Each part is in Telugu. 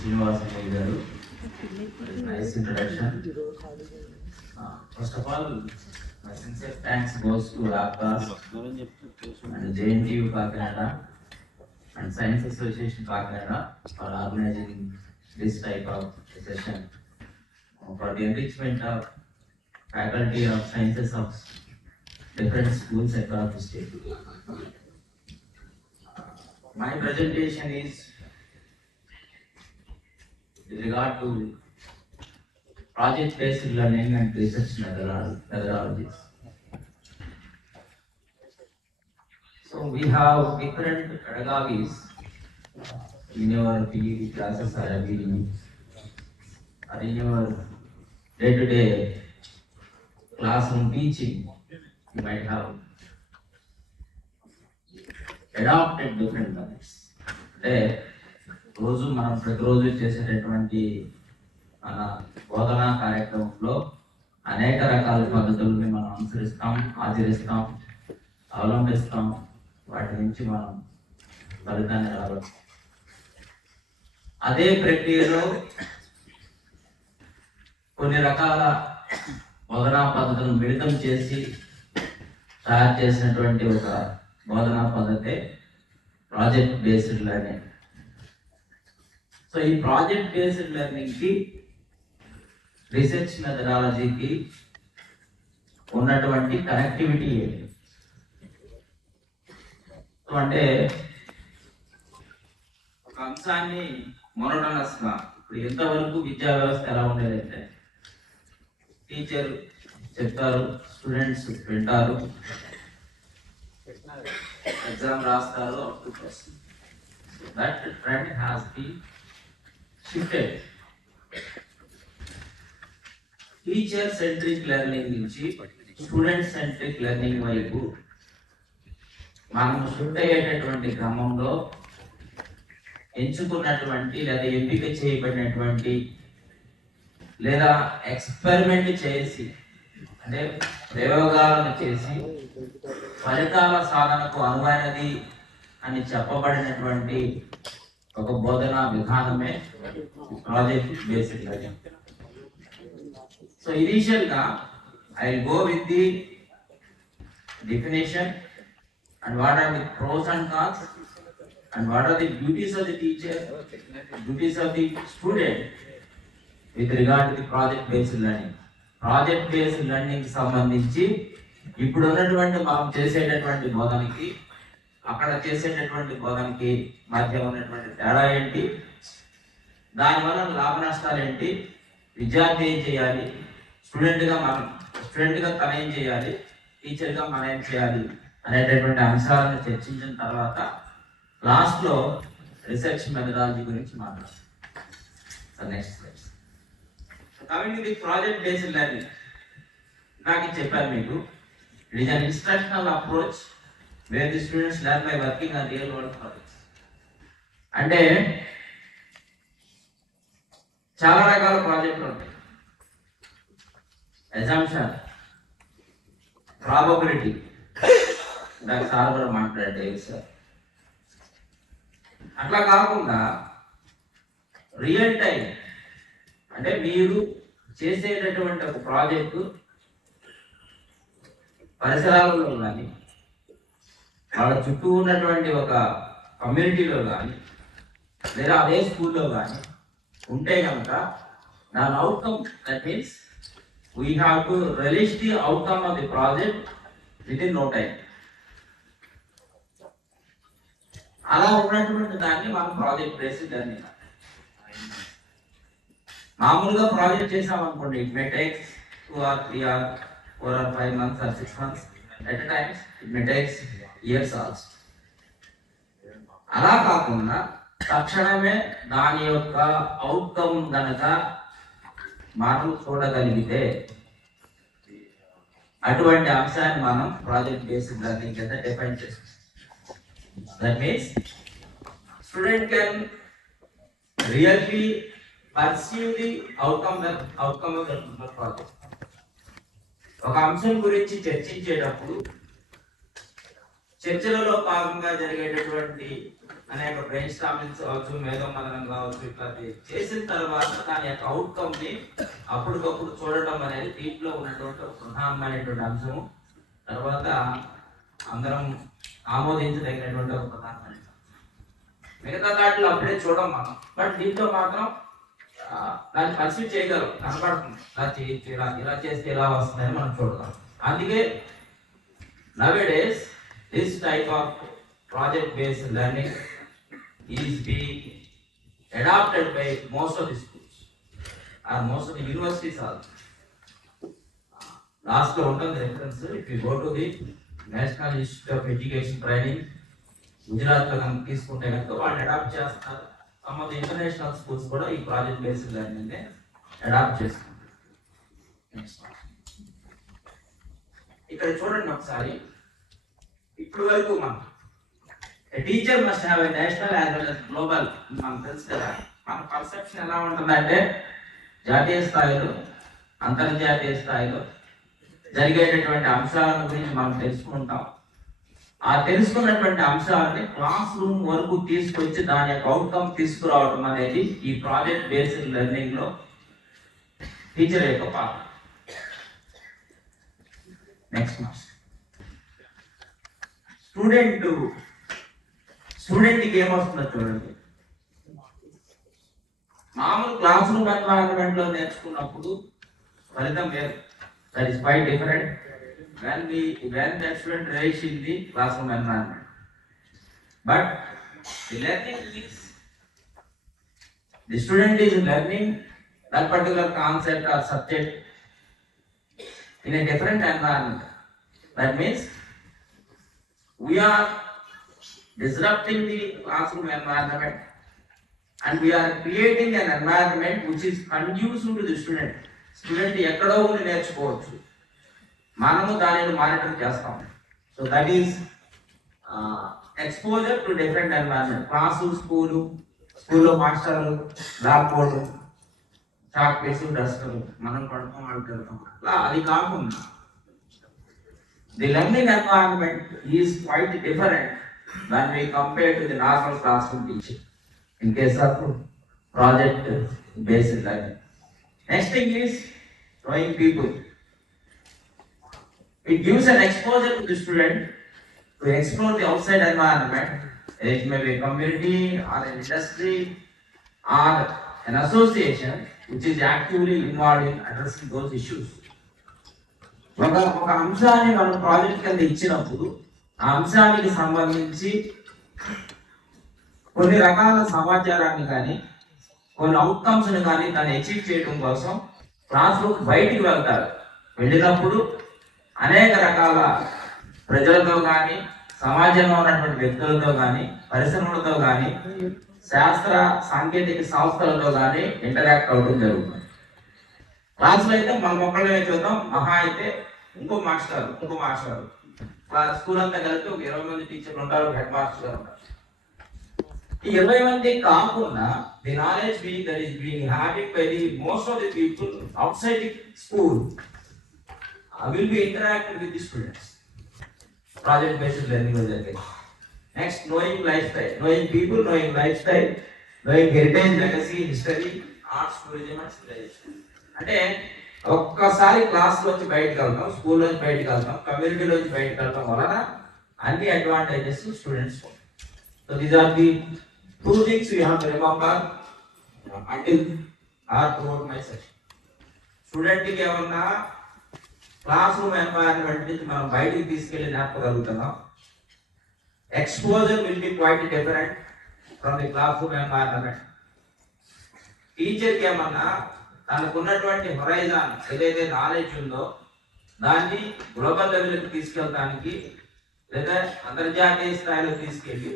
Srinivasanayi garu. Nice introduction. First of all, my sincere thanks goes to APCAS and JNTU Kakinada and Science Association Kakinada for organizing this type of session for the enrichment of faculty of sciences of different schools across the state. My presentation is with regard to project-based learning and research methodologies. So we have different pedagogies in your PE classes or in your day-to-day classroom teaching. You might have adopted different methods. రోజు మనం ప్రతిరోజు చేసేటటువంటి మన బోధనా కార్యక్రమంలో అనేక రకాల పద్ధతుల్ని మనం అనుసరిస్తాం, ఆచరిస్తాం, అవలంబిస్తాం. వాటి నుంచి మనం ఫలితాన్ని రావచ్చు. అదే ప్రక్రియలో కొన్ని రకాల బోధనా పద్ధతులను మిళితం చేసి తయారు చేసినటువంటి ఒక బోధనా పద్ధతే ప్రాజెక్ట్ బేస్డ్ లెర్నింగ్. సో ఈ ప్రాజెక్ట్ బేస్డ్ లెర్నింగ్ కి రీసెర్చ్ మెథడాలజీకి ఉన్నటువంటి కనెక్టివిటీ ఏంటి? అంటే ఒక అంశాన్ని మోనోటోనస్ గా ఇప్పుడు ఎంతవరకు విద్యా వ్యవస్థ ఎలా ఉండేదంటే టీచర్ చెప్తారు, స్టూడెంట్స్ వింటారు, ఎగ్జామ్ రాస్తారు, that trend has been shifted. Teacher centric learning నుంచి స్టూడెంట్ సెంట్రిక్ లెర్నింగ్ వైపు మనం షిఫ్ట్ అయ్యేటటువంటి క్రమంలో ఎంచుకున్నటువంటి లేదా ఎంపిక చేయబడినటువంటి లేదా ఎక్స్పెరిమెంట్ చేసి అంటే ప్రయోగాలను చేసి ఫలితాల సాధనకు అనువైనది అని చెప్పబడినటువంటి ఒక బోధనా విధానమే project based learning. So initial గా I will go with the definition and what are the pros and cons and what are the duties of the teacher, duties of the student with regard to the project based learning. Project based learning సంబంధించి ఇప్పుడు ఉన్నటువంటి మనం చేసేటటువంటి బోధనకి అక్కడ చేసేటటువంటి బోధనకి మధ్య ఉన్నటువంటి తేడా ఏంటి, దానివల్ల లాభ నష్టాలు ఏంటి, విద్యార్థి ఏం చేయాలి, స్టూడెంట్గా తను ఏం చేయాలి, టీచర్గా మనం ఏం చేయాలి అనేటటువంటి అంశాలను చర్చించిన తర్వాత లాస్ట్ లో రీసెర్చ్ మెథడాలజీ గురించి మాట్లాడతాం. Next slide. Coming to the project based learning, నాకు చెప్పాను మీకు, it is an instructional approach where the students learn by working on real world projects. అంటే చాలా రకాల ప్రాజెక్టులు ఉంటాయి. అజంప్షన్, ప్రాబబిలిటీ, నాకు సార్ కూడా మాట్లాడే సార్. అట్లా కాకుండా రియల్ టైం అంటే మీరు చేసేటటువంటి ఒక ప్రాజెక్టు పరిసరాలలో కానీ వాళ్ళ చుట్టూ ఉన్నటువంటి ఒక కమ్యూనిటీలో కానీ లేదా అదే స్కూల్లో కానీ ఉంటే కనుక దాని outcome, that means we have to release the outcome of the project within no time. అలా ఉన్నటువంటి దాన్ని మనం ప్రాజెక్ట్ బేస్డ్ లెర్నింగ్. మామూలుగా ప్రాజెక్ట్ చేసామనుకోండి, it may takes 2 or 3 or 4 or 5 months or 6 months at a time, it may takes years also. అలా కాకుండా తక్షణమే దాని యొక్క అవుట్కమ్ గనక మనం చూడగలిగితే అటువంటి అంశాన్ని మనం ప్రాజెక్ట్ బేస్డ్ లెర్నింగ్ కింద డిఫైన్ చేస్తాం. That means student can really pursue the outcome of the project. ఒక అంశం గురించి చర్చించేటప్పుడు చర్చలలో భాగంగా జరిగేటటువంటి అనేక బ్రెయిన్ స్టామింగ్స్ కావచ్చు, మేధోమదనం కావచ్చు, ఇట్లా చేసిన తర్వాత దాని యొక్క అవుట్కమ్ ని అప్పటికప్పుడు చూడటం అనేది దీంట్లో ఉన్నటువంటి ఒక ప్రధానమైనటువంటి అంశము. తర్వాత అందరం ఆమోదించదగినటువంటి ఒక ప్రధానమైన మిగతా దాంట్లో అప్పుడే చూడం మనం, బట్ దీంట్లో మాత్రం దాన్ని పర్సీవ్ చేయగలం, కనబడుతుంది ఇలా చేయొచ్చు, ఇలా చేస్తే ఇలా వస్తుందని మనం చూడగలం. అందుకే nowadays this type of project based learning is being adopted by most of the schools or most of the universities also. Last లో ఉంటుంది reference, if you go to the National Institute of Education Training, Gujarat లో కనుక తీసుకుంటే కనుక వాళ్ళు అడాప్ట్ చేస్తారు. some of the international schools కూడా ఈ ప్రాజెక్ట్ బేస్డ్ లెర్నింగ్ అడాప్ట్ చేస్తున్నారు. ఇక్కడ చూడండి ఒకసారి, ఇప్పుడు వరకు మనం teacher must have a national as well as global, మనకు తెలుసు కదా. మన పర్సెప్షన్ ఎలా ఉంటుందంటే జాతీయ స్థాయిలో అంతర్జాతీయ స్థాయిలో జరిగేటటువంటి అంశాల గురించి మనం తెలుసుకుంటాం. ఆ తెలుసుకున్నటువంటి అంశాలని క్లాస్ రూమ్ వరకు తీసుకొచ్చి దాని యొక్క అవుట్కమ్ తీసుకురావడం అనేది ఈ ప్రాజెక్ట్ బేస్డ్ లెర్నింగ్ లో టీచర్ యొక్క పాత్ర. నెక్స్ట్ స్టూడెంట్కి ఏమొస్తుందో చూడండి. మామూలు క్లాస్ రూమ్ ఎన్వైరన్మెంట్ లో నేర్చుకున్నప్పుడు ఫలితం వేరు, that is quite different when that student reach in the classroom environment. But the learning is, the student is learning that particular concept or subject in a different environment. That means we are disrupting the classroom environment and we are creating an environment which is conducive to the student. Student ఎక్కడో ఉండి నేర్చుకోవచ్చు, మనము దానిని మానిటర్ చేస్తాం. So that is exposure to different environment. Class, స్కూల్లో మాస్టర్లు, బ్లాక్ బోర్డు, చాక్ పీసు, డస్టర్లు, మనం పడతాం, వాళ్ళు పెడతాం, అలా అది కాకుండా the learning environment is quite different when we compare to the normal classroom teaching in case of project based learning. Next thing is knowing people. It gives an exposure to the student to explore the outside environment. It may be a community or an industry or an association which is actively involved in addressing those issues. ఒక అంశాన్ని మనం ప్రాజెక్ట్ కింద ఇచ్చినప్పుడు ఆ అంశానికి సంబంధించి కొన్ని రకాల సమాచారాన్ని కానీ కొన్ని అవుట్కమ్స్ ని కానీ దాన్ని అచీవ్ చేయడం కోసం క్లాస్ రూమ్ బయటికి వెళ్తారు. వెళ్ళినప్పుడు అనేక రకాల ప్రజలతో కానీ, సమాజంలో ఉన్నటువంటి వ్యక్తులతో కానీ, పరిశ్రమలతో కానీ, శాస్త్ర సాంకేతిక సంస్థలతో కానీ ఇంటరాక్ట్ అవ్వడం జరుగుతుంది. క్లాసులో అయితే మనం ఒక్కళ్ళమే చూద్దాం, మహా అయితే ఇంకో మాస్టర్ స్కూల్ అంతా కలిపి ఒక 20 మంది టీచర్లు ఉంటారు, హెడ్ మాస్టర్ గారు ఉంటారు. ఈ 20 మంది కాకుండా the knowledge that is being having by the most of the people outside the school will be interacted with the students. Project based learning will happen. Next, knowing lifestyle, knowing people, knowing lifestyle, knowing heritage, legacy, history, arts, tourism and civilization. అంటే ఒక్కసారి క్లాస్ లోంచి బయటకు వెళ్తాం, స్కూల్ నుంచి బయటకు వెళ్తాం, కమ్యూనిటీ నుంచి బయటకు వెళ్తాం వలన అన్ని advantages students. So these are the 2 things you have to remember until or throughout my session. Student కి ఏమన్నా క్లాస్ రూమ్ ఎన్వైరన్మెంట్ నుంచి మనం బయటికి తీసుకెళ్లి నేర్పగలుగుతున్నాం. Exposure will be quite different from the class room environment. టీచర్కి ఏమన్నా తనకున్నటువంటి హొరైజాన్ ఏదైతే నాలెడ్జ్ ఉందో దాన్ని గ్లోబల్ లెవెల్కి తీసుకెళ్ళడానికి లేదా అంతర్జాతీయ స్థాయిలో తీసుకెళ్ళి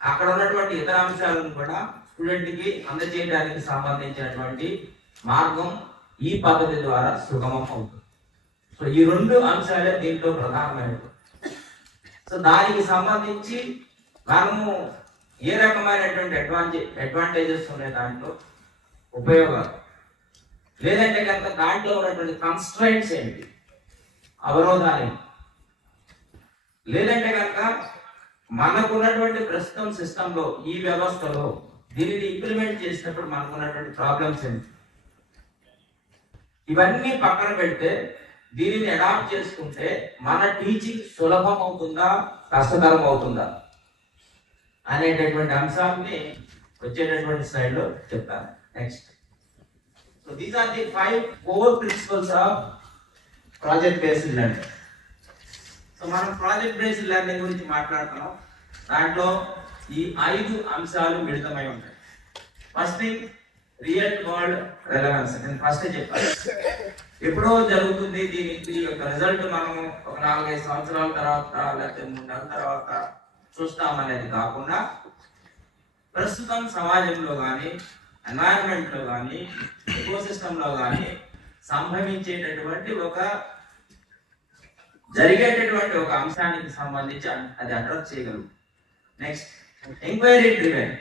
అక్కడ ఉన్నటువంటి ఇతర అంశాలను కూడా స్టూడెంట్కి అందజేయడానికి సంబంధించినటువంటి మార్గం ఈ పద్ధతి ద్వారా సుగమం అవుతుంది. సో ఈ 2 అంశాలే దీంట్లో ప్రధానమైనవి. సో దానికి సంబంధించి మనము ఏ రకమైనటువంటి అడ్వాంటేజెస్ ఉన్నాయి, దాంట్లో ఉపయోగాలు, లేదంటే కనుక దాంట్లో ఉన్నటువంటి కన్స్ట్రైంట్స్ ఏంటి, అవరోధాలు ఏంటి, లేదంటే కనుక మనకున్నటువంటి ప్రస్తుతం సిస్టంలో ఈ వ్యవస్థలో దీనిని ఇంప్లిమెంట్ చేసినప్పుడు మనకున్నటువంటి ప్రాబ్లమ్స్ ఏంటి, ఇవన్నీ పక్కన పెడితే దీనిని అడాప్ట్ చేసుకుంటే మన టీచింగ్ సులభం అవుతుందా కష్టతరం అవుతుందా అనేటటువంటి అంశాన్ని వచ్చేటటువంటి స్లైడ్ లో చెప్తాను. Next, so these are the 5 core principles of project based learning. So మనం ప్రాజెక్ట్ బేస్డ్ లెర్నింగ్ గురించి మాట్లాడుతున్నాం. దాంట్లో ఈ 5 అంశాలు మిళితమై ఉంటాయి. First thing, real world relevance. నేను ఫస్ట్ చెప్పాను, ఎప్పుడో జరుగుతుంది, దీనికి యొక్క రిజల్ట్ మనం ఒక 4-5 సంవత్సరాల తర్వాత లేకపోతే 3 నెలల తర్వాత చూస్తామనేది కాకుండా ప్రస్తుతం సమాజంలో కానీ ఎన్వైరన్మెంట్ లో కానీ ఎకోసిస్టమ్ లో కానీ సంభవించేటటువంటి జరిగేటటువంటి ఒక అంశానికి సంబంధించి అది అడ్రస్ చేయగలరు. Next, enquiry driven.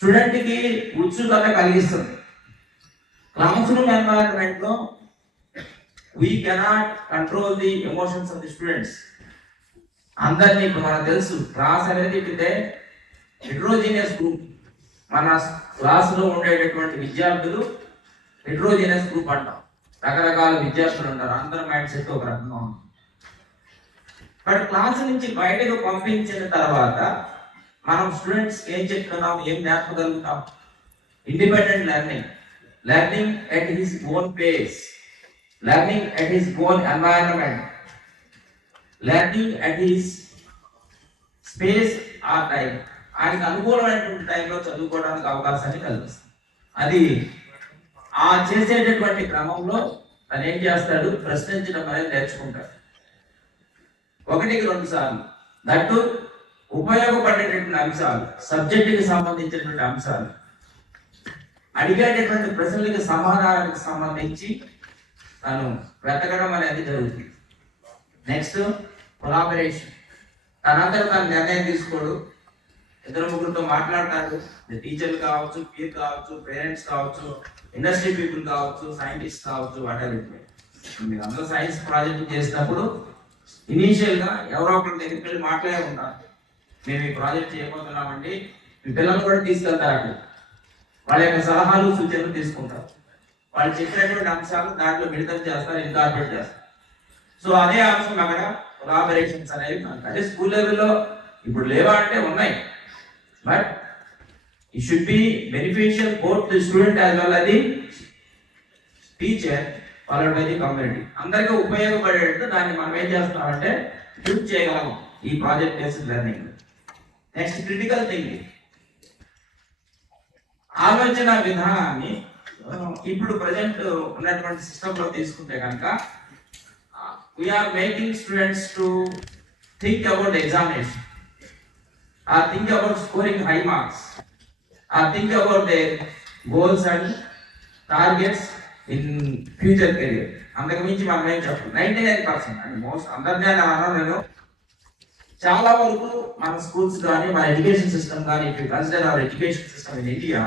స్టూడెంట్ కి ఉత్సుకత కలిగిస్తుంది. క్లాస్ రూమ్ ఎన్వైరన్మెంట్ లో we cannot control the emotions of the students. అందరినీ ఇప్పుడు మనకు తెలుసు, క్లాస్ అనేది ఇదే హెట్రోజీనియస్ గ్రూప్. మన క్లాస్ లో ఉండేటటువంటి విద్యార్థులు హెట్రోజీనియస్ గ్రూప్ అంటాం. రకరకాల విద్యార్థులు ఉంటారు, అందరి మైండ్ సెట్ ఒక రకంగా ఉంటుంది. బట్ క్లాస్ నుంచి బయటకు పంపించిన తర్వాత మనం స్టూడెంట్స్ ఏం చెప్తున్నాం, ఏం నేర్పగలుగుతాం? Independent learning, learning at his own pace, learning at his own environment, learning at his space or time. ఆయనకు అనుకూలమైనటువంటి టైంలో చదువుకోవడానికి అవకాశాన్ని కల్పిస్తుంది. అది ఆ చేసేటటువంటి క్రమంలో తను ఏం చేస్తాడు, ప్రశ్నించడం అనేది నేర్చుకుంటాడు. 1-2 సార్లు. దట్టు ఉపయోగపడేటటువంటి అంశాలు, సబ్జెక్టుకి సంబంధించినటువంటి అంశాలు, అడిగేటటువంటి ప్రశ్నలకి సమాధానానికి సంబంధించి తను వెతకడం అనేది జరుగుతుంది. Next, collaboration. తనంతట తన నిర్ణయం తీసుకోడు, 2-3తో మాట్లాడతాడు. టీచర్లు కావచ్చు, పీర్ కావచ్చు, పేరెంట్స్ కావచ్చు, ఇండస్ట్రీ పీపుల్ కావచ్చు, సైంటిస్ట్ కావచ్చు, వాటర్. మీరు అందరూ సైన్స్ ప్రాజెక్ట్ చేసినప్పుడు ఇనీషియల్ గా ఎవరో ఒకరి దగ్గరికి వెళ్ళి మాట్లాడే ఉంటారు. మేము ఈ ప్రాజెక్ట్ చేయబోతున్నామండి, మీ పిల్లలు కూడా తీసుకెళ్తారు. అక్కడ వాళ్ళ యొక్క సలహాలు సూచనలు తీసుకుంటారు. వాళ్ళు చెప్పినటువంటి అంశాలు దాంట్లో మిళితం చేస్తారు, ఇన్కార్పొరేట్ చేస్తారు. సో అదే అంశం అక్కడ కొలాబరేషన్స్ అనేవి. అంటే స్కూల్ లెవెల్లో ఇప్పుడు లేవా అంటే ఉన్నాయి, but it should be beneficial both the student as well as the teacher followed by the community. అందరికీ ఉపయోగపడేటట్టు దాన్ని మనం ఏం చేస్తామంటే యూజ్ చేయగలము ఈ project based learning. Next, critical thinking. ఆలోచన విధానాన్ని ఇప్పుడు ప్రజెంట్ ఉన్నటువంటి సిస్టమ్ లో తీసుకుంటే కనుక we're making students to think about examination, or think about scoring high marks, or think about their goals and targets in future career. అంతకు మించి మనం ఏం చెప్పాలి. 99% అండ్ మోస్ట్ అందరినీ నేను చాలా వరకు మన స్కూల్స్ కానీ మన ఎడ్యుకేషన్ సిస్టమ్ కానీ, if you consider our education system in India,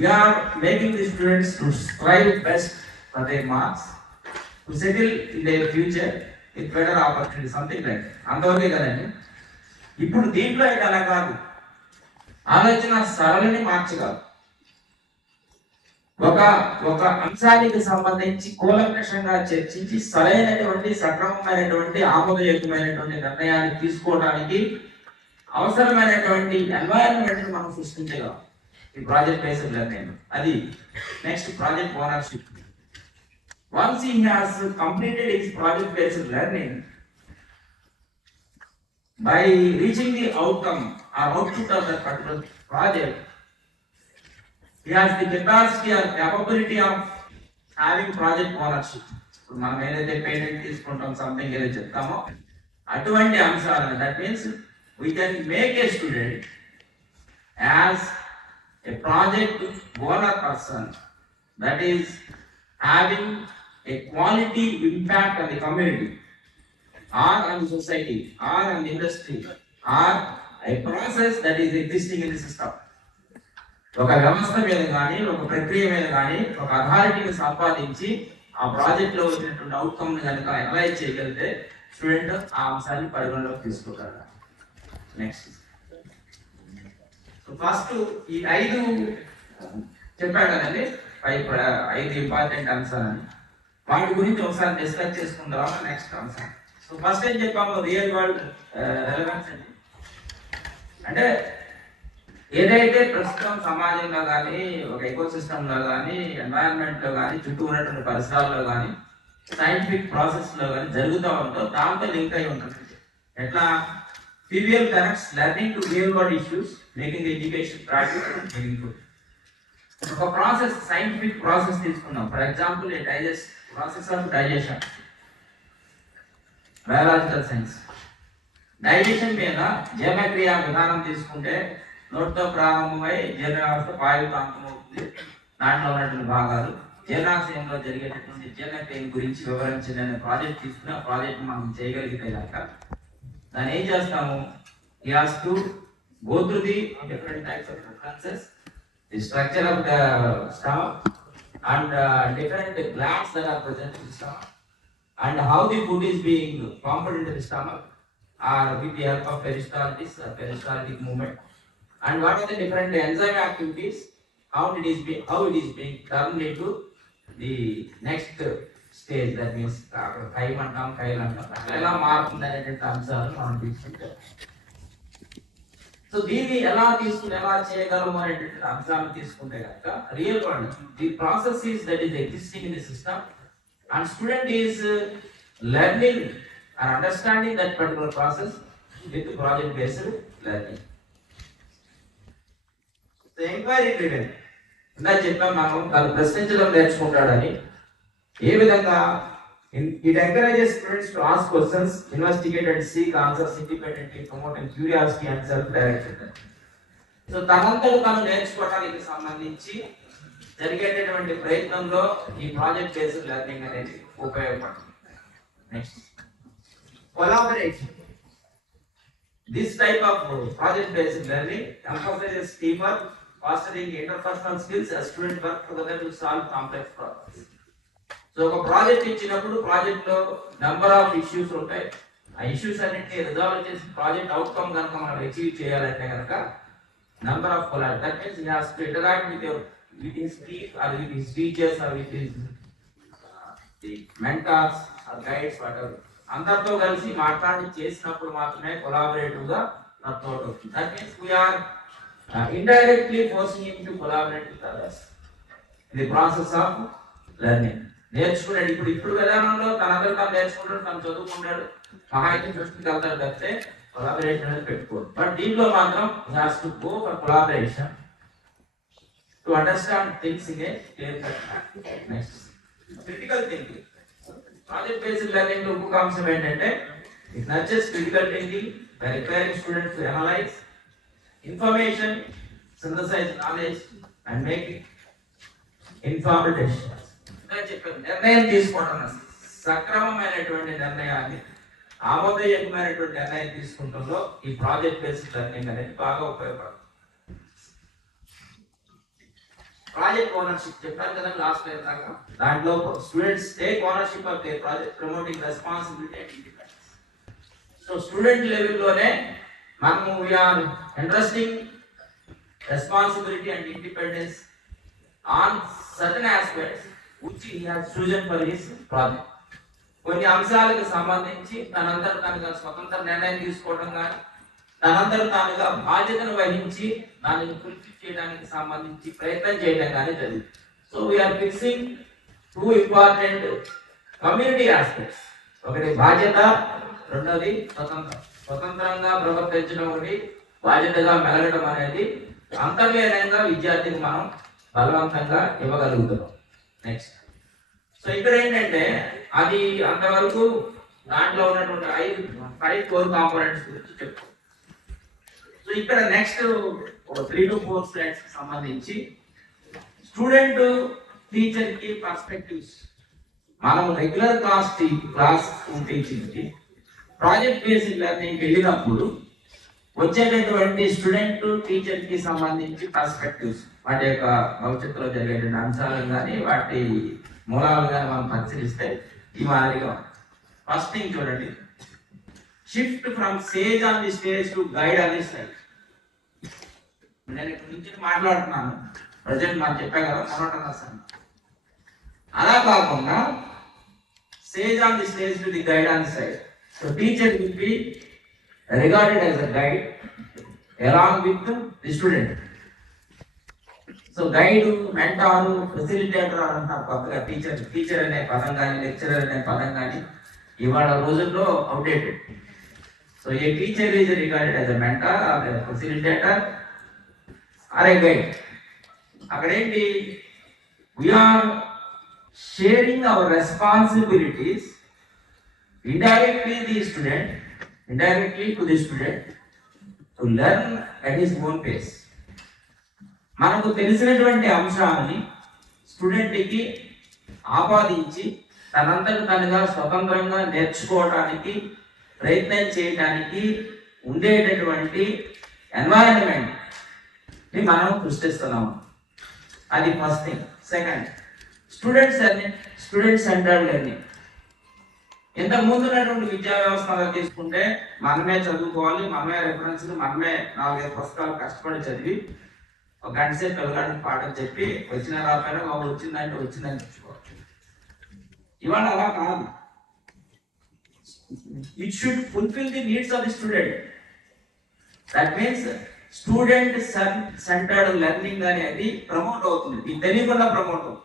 we're making the students to strive best for their marks, to settle in their future with better opportunity, something like. అంతవరకే కదండి. ఇప్పుడు దీంట్లో అయితే అలా కాదు, ఆలోచన సరళిని మార్చగలరు. ఒక అంశానికి సంబంధించి కూలంకషంగా చర్చించి సరైనటువంటి సక్రమమైనటువంటి ఆమోదయోగ్యమైనటువంటి నిర్ణయాన్ని తీసుకోవడానికి అవసరమైనటువంటి ఎన్వైరన్మెంట్ మనం సృష్టించగలం ఈ ప్రాజెక్ట్ బేస్డ్ లెర్నింగ్. అది next, project ownership. Once he has completed his project based learning, by reaching the outcome or output of that particular project, he has the capacity or capability of having project ownership. మనం ఏదైతే పేటెంట్ తీసుకుంటాం, సంథింగ్ ఏదైతే చెప్తామో అటువంటి అంశాలను, that means we can make a student as a project owner person that is having a quality impact on the community, or on the society, or on the industry, or a process that is existing in the system. ఒక వ్యవస్థ మీద కానీ, ఒక ప్రక్రియ మీద కానీ ఒక అథారిటీని సంపాదించి ఆ ప్రాజెక్ట్ లో వచ్చినటువంటి అవుట్కమ్ ని కనుక అనలైజ్ చేయగలిగితే స్టూడెంట్ ఆ అంశాన్ని పరిగణలోకి తీసుకుంటారు. నెక్స్ట్. సో ఫస్ట్ ఈ 5 చెప్పాను కదండి, 5 ఇంపార్టెంట్ అంశాలని, వాటి గురించి ఒకసారి డిస్కస్ చేసుకున్న తర్వాత నెక్స్ట్ అంశం. సో ఫస్ట్ ఏం చెప్పాము, రియల్ వరల్డ్ రెలవెన్స్ అండి. అంటే ఏదైతే ప్రస్తుతం సమాజంలో కానీ, ఒక ఎకో సిస్టంలో కానీ, ఎన్వైరన్మెంట్లో కానీ, చుట్టూ ఉన్నటువంటి పరిసరాల్లో కానీ, సైంటిఫిక్ ప్రాసెస్లో కానీ జరుగుతూ ఉందో దాంతో లింక్ అయి ఉంటుంది. ఎట్లా PBL connects learning to real world issues, making the education practical and meaningful. ఒక ప్రాసెస్, సైంటిఫిక్ ప్రాసెస్ తీసుకున్నాం. For example process of digestion, biological science. Digestion మీద జీర్ణక్రియ విధానం తీసుకుంటే నోటితో ప్రారంభమై జీర్ణ వ్యవస్థ వాయువుతో అంతమవుతుంది. దాంట్లో ఉన్నటువంటి భాగాలు జీర్ణాశయంలో జరిగేటటువంటి జీర్ణక్రియ గురించి వివరించిన ప్రాజెక్ట్ తీసుకుని ఆ ప్రాజెక్ట్ మనం చేయగలిగితే కనుక దాన్ని ఏం చేస్తాము, he has to go through the different types of references, the structure of the stomach and different glands that are present in the stomach, and how the food is being pumped into the stomach or with the help of peristalsis or peristaltic movement, and what are the different enzyme activities, how it is being turned into the next stage, that means Kyle అంటాం, ఎలా మారుతుంది అనేటువంటి అంశాలు మనం తీసుకుంటాం. సో దీన్ని ఎలా చేయగలము అనేటువంటి అంశాలను తీసుకుంటే కనుక real world the process is that is existing in the system and student is learning and understanding that particular process with project based learning. So enquiry driven, ఇందాక చెప్పాం మనం తను ప్రశ్నించడం నేర్చుకుంటాడని. ఏ విధంగా it encourages students to ask questions, investigate and seek answers independently, promoting curiosity and self-direction. So తనంతట తను నేర్చుకోవడానికి సంబంధించి జరిగేటటువంటి ప్రయత్నంలో ఈ ప్రాజెక్ట్ బేస్డ్ లెర్నింగ్ అనేది ఉపయోగపడుతుంది. Next, collaboration. This type of project based learning emphasizes teamwork, fostering interpersonal skills as students work together to solve complex problems. So ఒక ప్రాజెక్ట్ ఇచ్చినప్పుడు ప్రాజెక్ట్ లో నెంబర్ ఆఫ్ ఇష్యూస్ ఉంటాయి. ఆ ఇష్యూస్ అన్నింటినీ రిజాల్వ్ చేసి ప్రాజెక్ట్ అవుట్కమ్ కనుక మనం అచీవ్ చేయాలంటే కనుక number of collab, that means he has to interact with his team or with his teachers or with his mentors or guides whatever, అందరితో కలిసి మాట్లాడి చేసినప్పుడు మాత్రమే కొలాబరేటివ్ గా వర్కౌట్ అవుతుంది. That means we're indirectly forcing him to collaborate with others in the process of learning. నేర్చుకున్నాడు ఇప్పుడు విధానంలో తనందరూ తాను నేర్చుకుంటాడు, తను చదువుకుంటాడు, సహాయం సృష్టికి వెళ్తాడు తప్పితే కొలాబరేషన్ అనేది పెట్టుకోడు. బట్ దీంట్లో మాత్రం has to go for collaboration to understand things in a clear cut. Next, critical thinking. Project based learning లో ఇంకొక అంశం ఏంటంటే it nurtures critical thinking by requiring students to analyse information, synthesise knowledge and make informed decisions. నిర్ణయం తీసుకోవడం, సక్రమమైనటువంటి నిర్ణయాన్ని, ఆమోదయోగ్యమైనటువంటి నిర్ణయం తీసుకుంటుందో ఈ ప్రాజెక్ట్ బేస్డ్ లెర్నింగ్ అనేది బాగా ఉపయోగపడుతుంది. ప్రాజెక్ట్ ఓనర్షిప్ చెప్పాను కదా లాస్ట్ టైం దాకా, దాంట్లో students take ownership of their project, promoting responsibility and independence. So student లెవెల్లోనే మనము we are interesting responsibility and independence on certain aspects which he has chosen for his project. కొన్ని అంశాలకు సంబంధించి తనంతట తానుగా స్వతంత్ర నిర్ణయం తీసుకోవడం కానీ, తనంతట తానుగా బాధ్యతను వహించి దానిని పూర్తి చేయడానికి సంబంధించి ప్రయత్నం చేయడం కానీ జరిగింది. So we're fixing 2 important community aspects. ఒకటి బాధ్యత, రెండోది స్వతంత్రంగా ప్రవర్తించడం, ఒకటి బాధ్యతగా మెలగడం అనేది అంతర్లీనంగా విద్యార్థిని మనం బలవంతంగా ఇవ్వగలుగుతున్నాం. నెక్స్ట్, సో ఇక్కడ ఏంటంటే అది అంతవరకు దాంట్లో ఉన్నటువంటి 5 కోర్ కాంపోనెంట్స్ గురించి చెప్తాం. సో ఇక్కడ నెక్స్ట్ ఒక 3 to 4 స్లైడ్స్ కి సంబంధించి స్టూడెంట్ టీచర్ కి పర్స్పెక్టివ్స్, మనం రెగ్యులర్ క్లాస్ టీచింగ్ కి ప్రాజెక్ట్ బేస్డ్ లెర్నింగ్ వెళ్ళినప్పుడు వచ్చేటటువంటి స్టూడెంట్ టీచర్ కి సంబంధించి పర్స్పెక్టివ్స్, వాటి యొక్క భవిష్యత్తులో జరిగేటువంటి అంశాలను కానీ వాటి మూలాలు కానీ మనం పరిశీలిస్తే ఈ మాదిరిగా. ఫస్ట్ థింగ్ చూడండి, shift from sage on the stage to guide on the stage. నేను ఇక్కడ నుంచి మాట్లాడుతున్నాను, ప్రజెంట్ మనం చెప్పా కదా మొనోటనస్. అలా కాకుండా sage on the stage to the guide on the side. So teacher will be regarded as a guide along with the student. So guide, mentor, facilitator అంటారు కొత్తగా. టీచర్ అనే పదం కానీ లెక్చరర్ అనే పదం కానీ ఇవాళ రోజుల్లో outdated. So a teacher is regarded as a mentor or a facilitator or a guide. అక్కడ ఏంటి, we're sharing our responsibilities indirectly to the student to learn at his own pace. మనకు తెలిసినటువంటి అంశాన్ని స్టూడెంట్కి ఆపాదించి తనంతట తనగా స్వతంత్రంగా నేర్చుకోవడానికి ప్రయత్నం చేయడానికి ఉండేటటువంటి ఎన్వైరన్మెంట్ని మనం సృష్టిస్తున్నాము. అది first thing. Second, student centred learning. ఇంతకు ముందు ఉన్నటువంటి విద్యా వ్యవస్థలో తీసుకుంటే మనమే చదువుకోవాలి, మనమే రెఫరెన్స్లు, మనమే 4-5 పుస్తకాలు కష్టపడి చదివి ఒక గంట సేపు పిల్లగాడికి పాఠం చెప్పి వచ్చిన రాకపోయినా వచ్చిందంటే వచ్చిందని తెచ్చుకోవచ్చు. ఇవాళ అలా కాదు. It should fulfil the needs of the student. That means student centred learning అనేది ప్రమోట్ అవుతుంది. ఇది తెలియకుండా ప్రమోట్ అవుతుంది.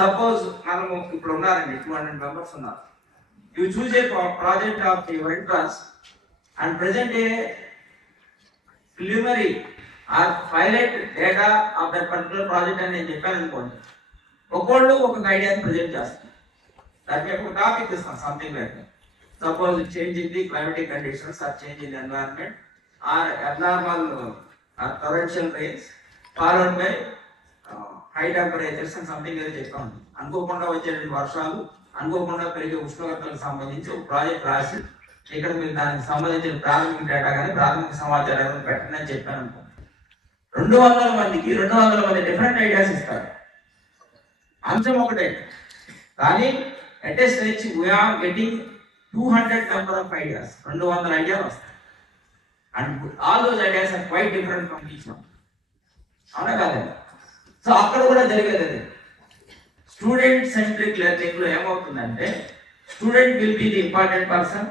సపోజ్ మనము ఇప్పుడు ఉన్నారండి 200 మెంబర్స్ ఉన్నారు. You choose a project of your interest and present a preliminary or pilot data of that particular project అని నేను చెప్పాను అనుకోండి. ఒక్కోళ్ళు ఒక ఐడియాని ప్రజెంట్ చేస్తారు. దానికి ఒక టాపిక్ ఇస్తాం, something like suppose change in the climatic conditions or change in the environment or abnormal torrential rains followed by high temperatures అని సంథింగ్ ఏదో చెప్పాను. అనుకోకుండా వచ్చేటువంటి వర్షాలు, అనుకోకుండా పెరిగే ఉష్ణోగ్రతలకు సంబంధించి ఒక ప్రాజెక్ట్ రాసి ఇక్కడ మీరు దానికి సంబంధించిన ప్రాథమిక డేటా కానీ ప్రాథమిక సమాచారం పెట్టండి అని చెప్పాను అనుకో. 200 మందికి 200 మంది డిఫరెంట్ ఐడియాస్ ఇస్తారు. అంశం ఒకటే, కానీ at a stage we're getting 200 number of ideas. 200 ఐడియాలు వస్తాయి. And all those ideas are quite different from each one. అవునా కాదండి? సో అక్కడ కూడా జరిగేది అది. స్టూడెంట్ సెంట్రిక్ లెర్నింగ్ లో ఏమవుతుందంటే student will be the important person.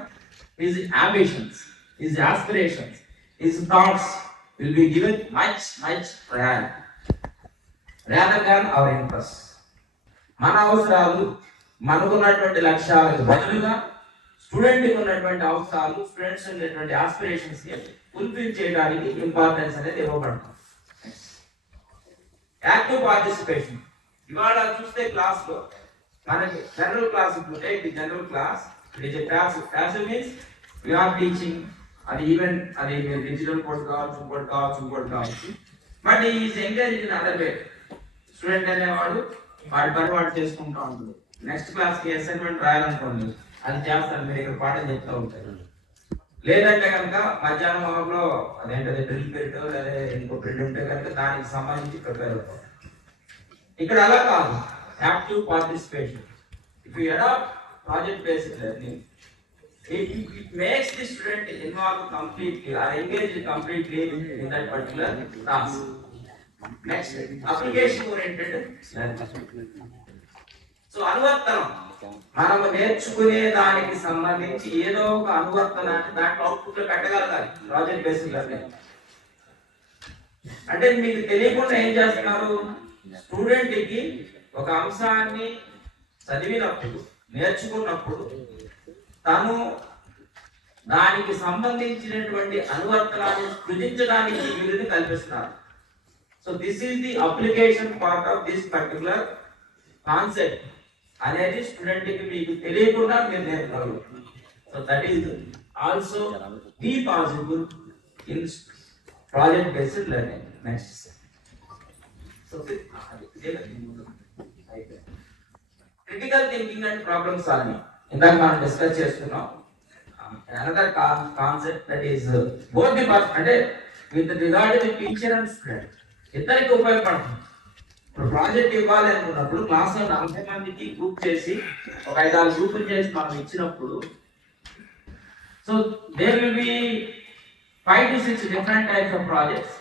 His ambitions, his aspirations, his thoughts will be given much priority rather than our interests. మన అవసరాలు, మనకున్నటువంటి లక్ష్యాలకు బదులుగా స్టూడెంట్కి ఉన్నటువంటి అవసరాలు, స్టూడెంట్స్ ఉన్నటువంటి ఆస్పిరేషన్స్ ని ఫుల్ఫిల్ చేయడానికి ఇంపార్టెన్స్ అనేది ఇవ్వబడుతుంది. Active participation. ఇవాళ చూస్తే క్లాస్ లో మనకి general class general class passive means we are teaching. అది ఈవెన్ అది డిజిటల్ కోర్స్ కావచ్చు, ఇంకోటి కావచ్చు. But is encourage in other way. Student అనేవాడు వాడి పని వాడు చేసుకుంటూ ఉంటుంది. నెక్స్ట్ క్లాస్కి అసైన్మెంట్ రాయాలనుకోండి, అది చేస్తాను, మీరు ఇక్కడ పాఠం చెప్తూ ఉంటారు. లేదంటే కనుక మధ్యాహ్నం హాల్లో అదేంటది డ్రిల్ పీరియడ్ లేదా ఇంకో పీరియడ్ ఉంటే కనుక దానికి సంబంధించి ప్రిపేర్ అవుతారు. ఇక్కడ అలా కాదు. Active participation. If you adopt project based learning, it makes the student involved completely or engaged completely in that particular task. Next, application oriented learning. So అనువర్తనం, మనం నేర్చుకునే దానికి సంబంధించి ఏదో ఒక అనువర్తనాన్ని దాంట్లో అవుట్పుట్ లో పెట్టగలగాలి. ప్రాజెక్ట్ బేస్డ్ లెర్నింగ్ అంటే మీకు తెలియకుండా ఏం చేస్తున్నారు, స్టూడెంట్ కి ఒక అంశాన్ని చదివినప్పుడు, నేర్చుకున్నప్పుడు తాను దానికి సంబంధించినటువంటి అనువర్తనాన్ని సృజించడానికి వీలుని కల్పిస్తున్నారు. So this is the application part of this particular concept అనేది స్టూడెంట్ కి మీకు తెలియకుండా మీరు నేర్పగలరు. So that is also be possible in project based learning. Next, so critical thinking and problem solving ఇందాక మనం డిస్కస్ చేస్తున్నాం. Another concept that is both the part, అంటే with regard the teacher and student ఇద్దరికి ఉపయోగపడుతుంది. ఇప్పుడు ప్రాజెక్ట్ ఇవ్వాలి అనుకున్నప్పుడు క్లాస్లో 40 మందికి గ్రూప్ చేసి ఒక 5-6 గ్రూపులు చేసి మనం ఇచ్చినప్పుడు So there will be 5 to 6 different types of projects,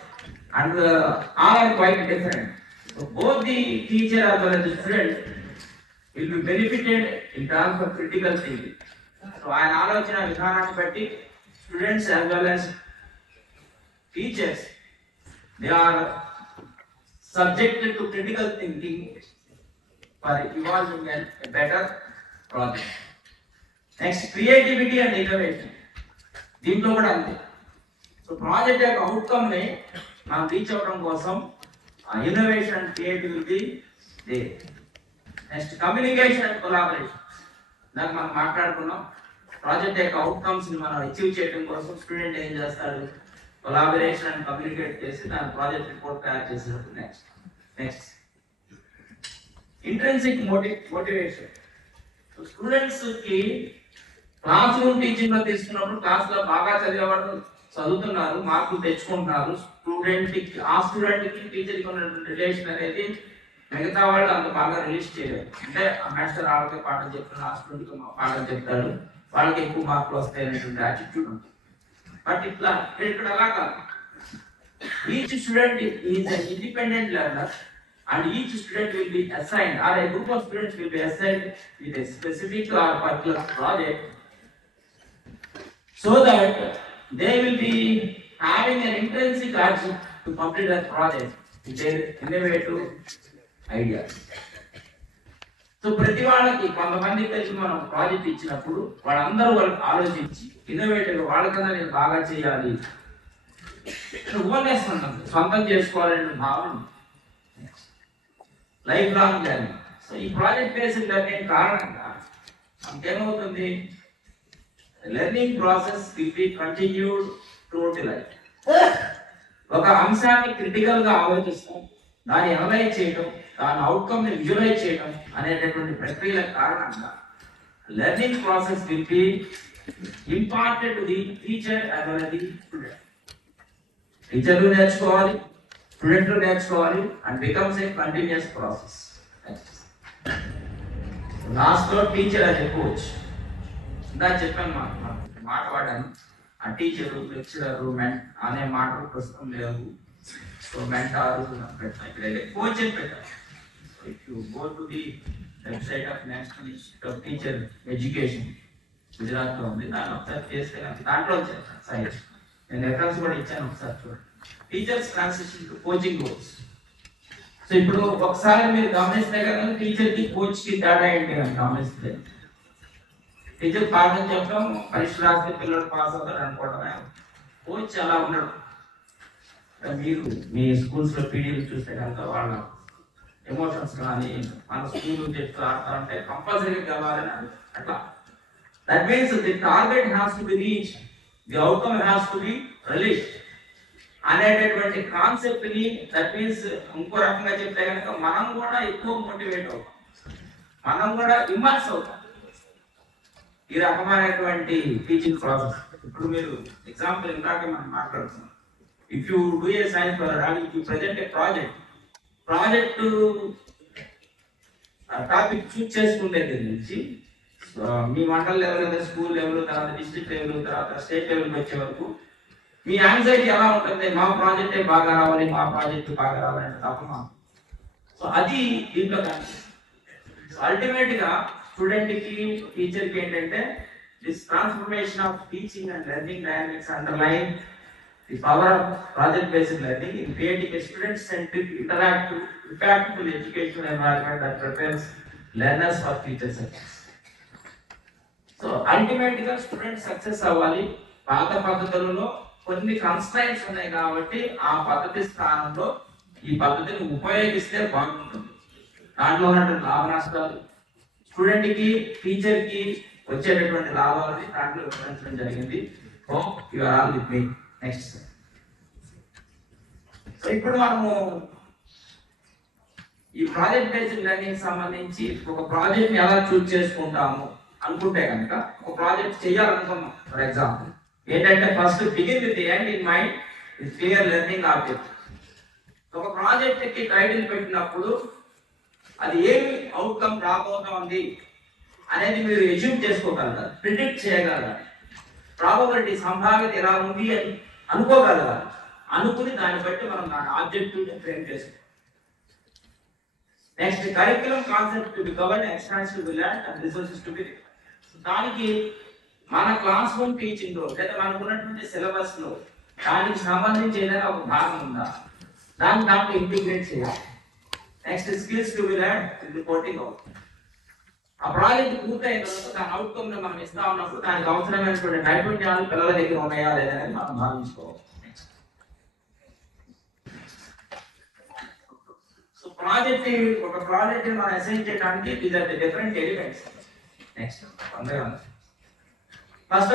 and all are quite different. So both the teacher as well as the student will be benefited in terms of critical thinking. So ఆయన ఆలోచన విధానాన్ని బట్టి students as well as teachers, they are subjected to critical thinking for evolving a better project. Next, creativity and innovation. దీంట్లో కూడా అంతే. సో ప్రాజెక్ట్ యొక్క అవుట్కమ్ ని మనం రీచ్ అవ్వడం కోసం innovation and creativity they. Next, communication and collaboration. దానికి మనం మాట్లాడుకున్నాం. ప్రాజెక్ట్ యొక్క అవుట్కమ్స్ ని మనం అచీవ్ చేయడం కోసం స్టూడెంట్ ఏం చేస్తాడు, కొలాబరేషన్ అండ్ కమ్యూనికేట్ చేసి దాని ప్రాజెక్ట్ రిపోర్ట్ తయారు చేసినప్పుడు. Next intrinsic motivation. స్టూడెంట్స్ కి క్లాస్ రూమ్ టీచింగ్ లో తీసుకున్నప్పుడు క్లాస్ లో బాగా చదివేవాడు చదువుతున్నారు, మార్కులు తెచ్చుకుంటున్నారు. ఆ స్టూడెంట్ కి టీచర్ కి ఉన్నటువంటి రిలేషన్ అనేది మిగతా వాళ్ళు అంత బాగా రిలీజ్ చేయలేదు. అంటే ఆ మాస్టర్ వాళ్ళకి పాఠం చెప్తున్నారు, ఆ స్టూడెంట్ కి పాఠం చెప్తాడు, వాళ్ళకి ఎక్కువ మార్కులు వస్తాయి అనేటువంటి యాటిట్యూడ్ ఉంటుంది. బట్ ఇక్కడ అలా కాదు. Each student is an independent learner and each student will be assigned, or a group of students will be assigned with a specific or particular project, so that they will be having an intrinsic urge to complete that project with their innovative ideas. So ప్రతి వాళ్ళకి కొంతమంది కలిసి మనం ప్రాజెక్ట్ ఇచ్చినప్పుడు వాళ్ళందరూ వాళ్ళకి ఆలోచించి ఇన్నోవేటివ్ వాళ్ళకన్నా నేను బాగా చేయాలి, ఓనెస్ ఉంటుంది, సొంతం చేసుకోవాలనే భావన. Life long journey. సో ఈ ప్రాజెక్ట్ బేస్డ్ లెర్నింగ్ కారణంగా మనకేమవుతుంది, learning process will be continued throughout the life. ఒక అంశాన్ని క్రిటికల్ గా ఆలోచిస్తాం, దాన్ని అనలైజ్ చేయడం, దాని అవుట్కమ్ ని విజువలైజ్ చేయడం అనేటటువంటి ప్రక్రియల కారణంగా learning process will B important to the teacher as well as the student. టీచర్లు నేర్చుకోవాలి, స్టూడెంట్లు నేర్చుకోవాలి, and becomes a continuous process. Last లో టీచర్ యాజ్ ఎ కోచ్. ఇందా చెప్పాను, మాట వాడాను. ఆ టీచరు, లెక్చరరు, అనే మాటలు ప్రస్తుతం లేవు. సో మెంటారు పెట్టాలి, ఇక్కడైతే కోచ్ అని పెట్టాలి. If you go to the website of national institute of teacher education, Gujarat లో ఉంది, దాన్ని ఒకసారి చేస్తే దాంట్లో సైన్స్ నేను రెఫరెన్స్ కూడా ఇచ్చాను, ఒకసారి చూడండి. Teachers transition to coaching roles. So ఇప్పుడు ఒకసారి మీరు గమనిస్తే కదా టీచర్ కి కోచ్ కి తేడా ఏంటి అని గమనిస్తే, టీచర్ పాఠం చెప్పడం, పరీక్ష రాస్తే పిల్లలు పాస్ అవుతారు అనుకోవడమే. కోచ్ అలా ఉండడం. మీరు మీ స్కూల్స్ లో పీడిఎల్ చూస్తే కనుక వాళ్ళ ఎమోషన్స్ కానీ మన స్కూల్ చెప్తూ ఆడతారంటే కంపల్సరీగా గెలవాలని అట్లా. That means the target has to be reach, the outcome has to be released అనేటటువంటి కాన్సెప్ట్ ని, దట్ మీన్స్ ఇంకో రకంగా చెప్తే కనుక మనం కూడా ఎక్కువ మోటివేట్ అవుతాం, మనం కూడా ఇమర్స్ అవుతాం ఈ రకమైనటువంటి టీచింగ్ ప్రాసెస్. ఇప్పుడు మీరు ఎగ్జాంపుల్ ఇందాక మనం మాట్లాడుతున్నాం. If you do a science if you present a project topic choose చేసుకునే నుంచి మీ మండల్ లెవెల్, స్కూల్ లెవెల్, తర్వాత డిస్ట్రిక్ట్ లెవెల్, తర్వాత స్టేట్ లెవెల్కి వచ్చే వరకు మీ యాంగ్జైటీ ఎలా ఉంటుంది, మా ప్రాజెక్టే బాగా రావాలి, మా ప్రాజెక్ట్ బాగా రావాలి అంటే తప్ప. సో అది దీంట్లో కనిపిస్తుంది. అల్టిమేట్ గా స్టూడెంట్ కి, టీచర్ కి ఏంటంటే this transformation of teaching and learning dynamics underline the power of project based learning in creating a student centric interactive impactful educational environment that prepares learners for future success. So ultimate గా స్టూడెంట్ సక్సెస్ అవ్వాలి. పాత పద్ధతులలో కొన్ని కన్స్ట్రైంట్స్ ఉన్నాయి కాబట్టి ఆ పద్ధతి స్థానంలో ఈ పద్ధతిని ఉపయోగిస్తే బాగుంటుంది. దాంట్లో ఉన్నటువంటి లాభ నష్టాలు, స్టూడెంట్ కి, టీచర్ కి వచ్చేటటువంటి లాభాలని దాంట్లో వివరించడం జరిగింది. Hope you are all with me. Next. So ఇప్పుడు మనము ఈ ప్రాజెక్ట్ బేస్డ్ లెర్నింగ్ సంబంధించి ఒక ప్రాజెక్ట్ ని ఎలా చూస్ చేసుకుంటాము అనుకుంటే కనుక, ఒక ప్రాజెక్ట్ చేయాలనుకున్నాం ఫర్ ఎగ్జాంపుల్, ఏంటంటే first begin with the end in mind with clear learning object. ఒక ప్రాజెక్ట్ కి టైటిల్ పెట్టినప్పుడు అది ఏమి అవుట్కమ్ రాబోతోంది అనేది మీరు ఎజ్యూమ్ చేసుకోగలరా, ప్రిడిక్ట్ చేయగలరా. ప్రాబబిలిటీ సంభావ్యత ఎలా ఉంది అని అనుకోగలగాలి. అనుకుని దాన్ని బట్టి మనం దాని ఆబ్జెక్టివ్ ఫ్రేమ్ చేసుకోవాలి. Next curriculum concept to be covered, extensive to be learned and resources to be required. దానికి మన క్లాస్ రూమ్ టీచింగ్ లో లేదా మనకు ఉన్నటువంటి సిలబస్ లో దానికి సంబంధించి ఏదైనా ఒక భాగం ఉందా, దాంట్లో ఇంటిగ్రేట్ చేయాలి. Next skills to be learned, reporting out. ఆ ప్రాజెక్ట్ పూర్తయిన తర్వాత దాని అవుట్కమ్ ని మనం ఇస్తా ఉన్నప్పుడు దానికి అవసరమైనటువంటి నైపుణ్యాలు పిల్లల దగ్గర ఉన్నాయా లేదనేది మనం భావించుకోవాలి. సో ఒక ప్రాజెక్ట్ మనం అసైన్ చేయడానికి these are the different elements. Next first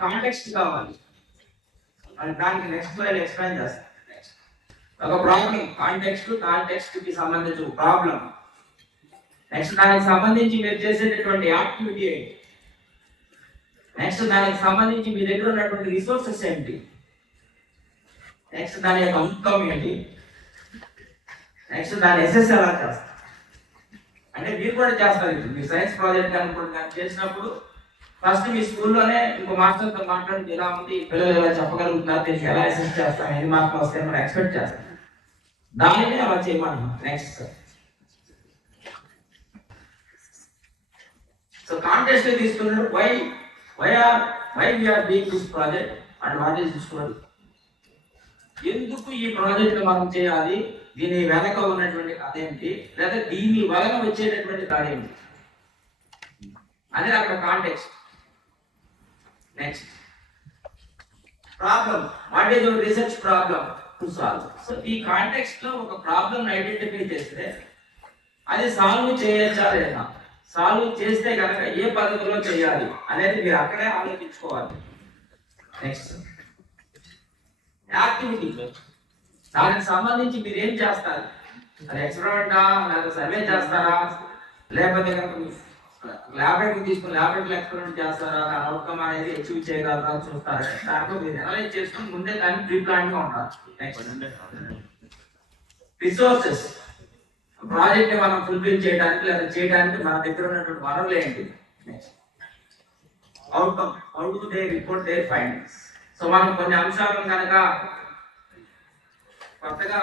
context కావాలి. దానికి నెక్స్ట్ స్లైడ్ ఎక్స్ప్లెయిన్ చేస్తాం. ఒక ప్రాబ్లం, కాంటెక్స్ట్ కి సంబంధించి ఒక ప్రాబ్లం. నెక్స్ట్ దానికి సంబంధించి మీరు చేసేటటువంటి యాక్టివిటీ ఏంటి, నెక్స్ట్ దానికి సంబంధించి మీ దగ్గర ఉన్నటువంటి రిసోర్సెస్ ఏంటి, నెక్స్ట్ దాని యొక్క అవుట్కమ్ ఏంటి, నెక్స్ట్ దాన్ని అసెస్ ఎలా చేస్తారు. అంటే మీరు కూడా చేస్తారు. మీ సైన్స్ ప్రాజెక్ట్ అనుకుంటున్నా చేసినప్పుడు ఫస్ట్ మీ స్కూల్లోనే ఇంకో మాస్టర్తో మాట్లాడి ఎలా ఉంది, పిల్లలు ఎలా చెప్పగలుగుతున్నారు, దీనికి ఎలా అసెస్ చేస్తాం, ఎన్ని మార్కులు వస్తాయి మనం ఎక్స్పెక్ట్ చేస్తాం. దానిని అలా చేయమంటున్నాం. నెక్స్ట్ సో కాంటెస్ట్ తీసుకున్నారు. Why we are doing this project and what is this story. ఎందుకు ఈ ప్రాజెక్ట్ మనం చేయాలి, దీని వెనక ఉన్నటువంటి కథ ఏంటి, లేదా దీని వలన వచ్చేటటువంటి కథ ఏంటి అనేది అక్కడ context. Next problem, what is your research problem to solve. So ఈ కాంటెక్స్ట్ లో ఒక ప్రాబ్లం ఐడెంటిఫై చేస్తే అది సాల్వ్ చేయొచ్చా లేదా, సాల్వ్ చేస్తే కనుక ఏ పద్ధతిలో చేయాలి అనేది మీరు అక్కడే ఆలోచించుకోవాలి. నెక్స్ట్ యాక్టివిటీ, దానికి సంబంధించి మీరు ఏం చేస్తారు, అది ఎక్స్పెరిమెంటా లేకపోతే సర్వే చేస్తారా, లేకపోతే కనుక ల్యాబొరేటరీ తీసుకుని ల్యాబొరేటరీ ఎక్స్పెరిమెంట్ చేస్తారా, దాని అవుట్కమ్ అనేది అచీవ్ చేయగలరా చూస్తారా. దాంట్లో మీరు అనలైజ్ చేసుకుని ముందే దాన్ని ప్రీ ప్లాన్ గా ఉండాలి. నెక్స్ట్ రిసోర్సెస్, ప్రాజెక్ట్ మనం ఫుల్ఫిల్ చేయడానికి లేదా చేయడానికి మన దగ్గర ఉన్నటువంటి వనరులు ఏంటి. Next outcome, how do they report their findings. So మనం కొన్ని అంశాలను కనుక కొత్తగా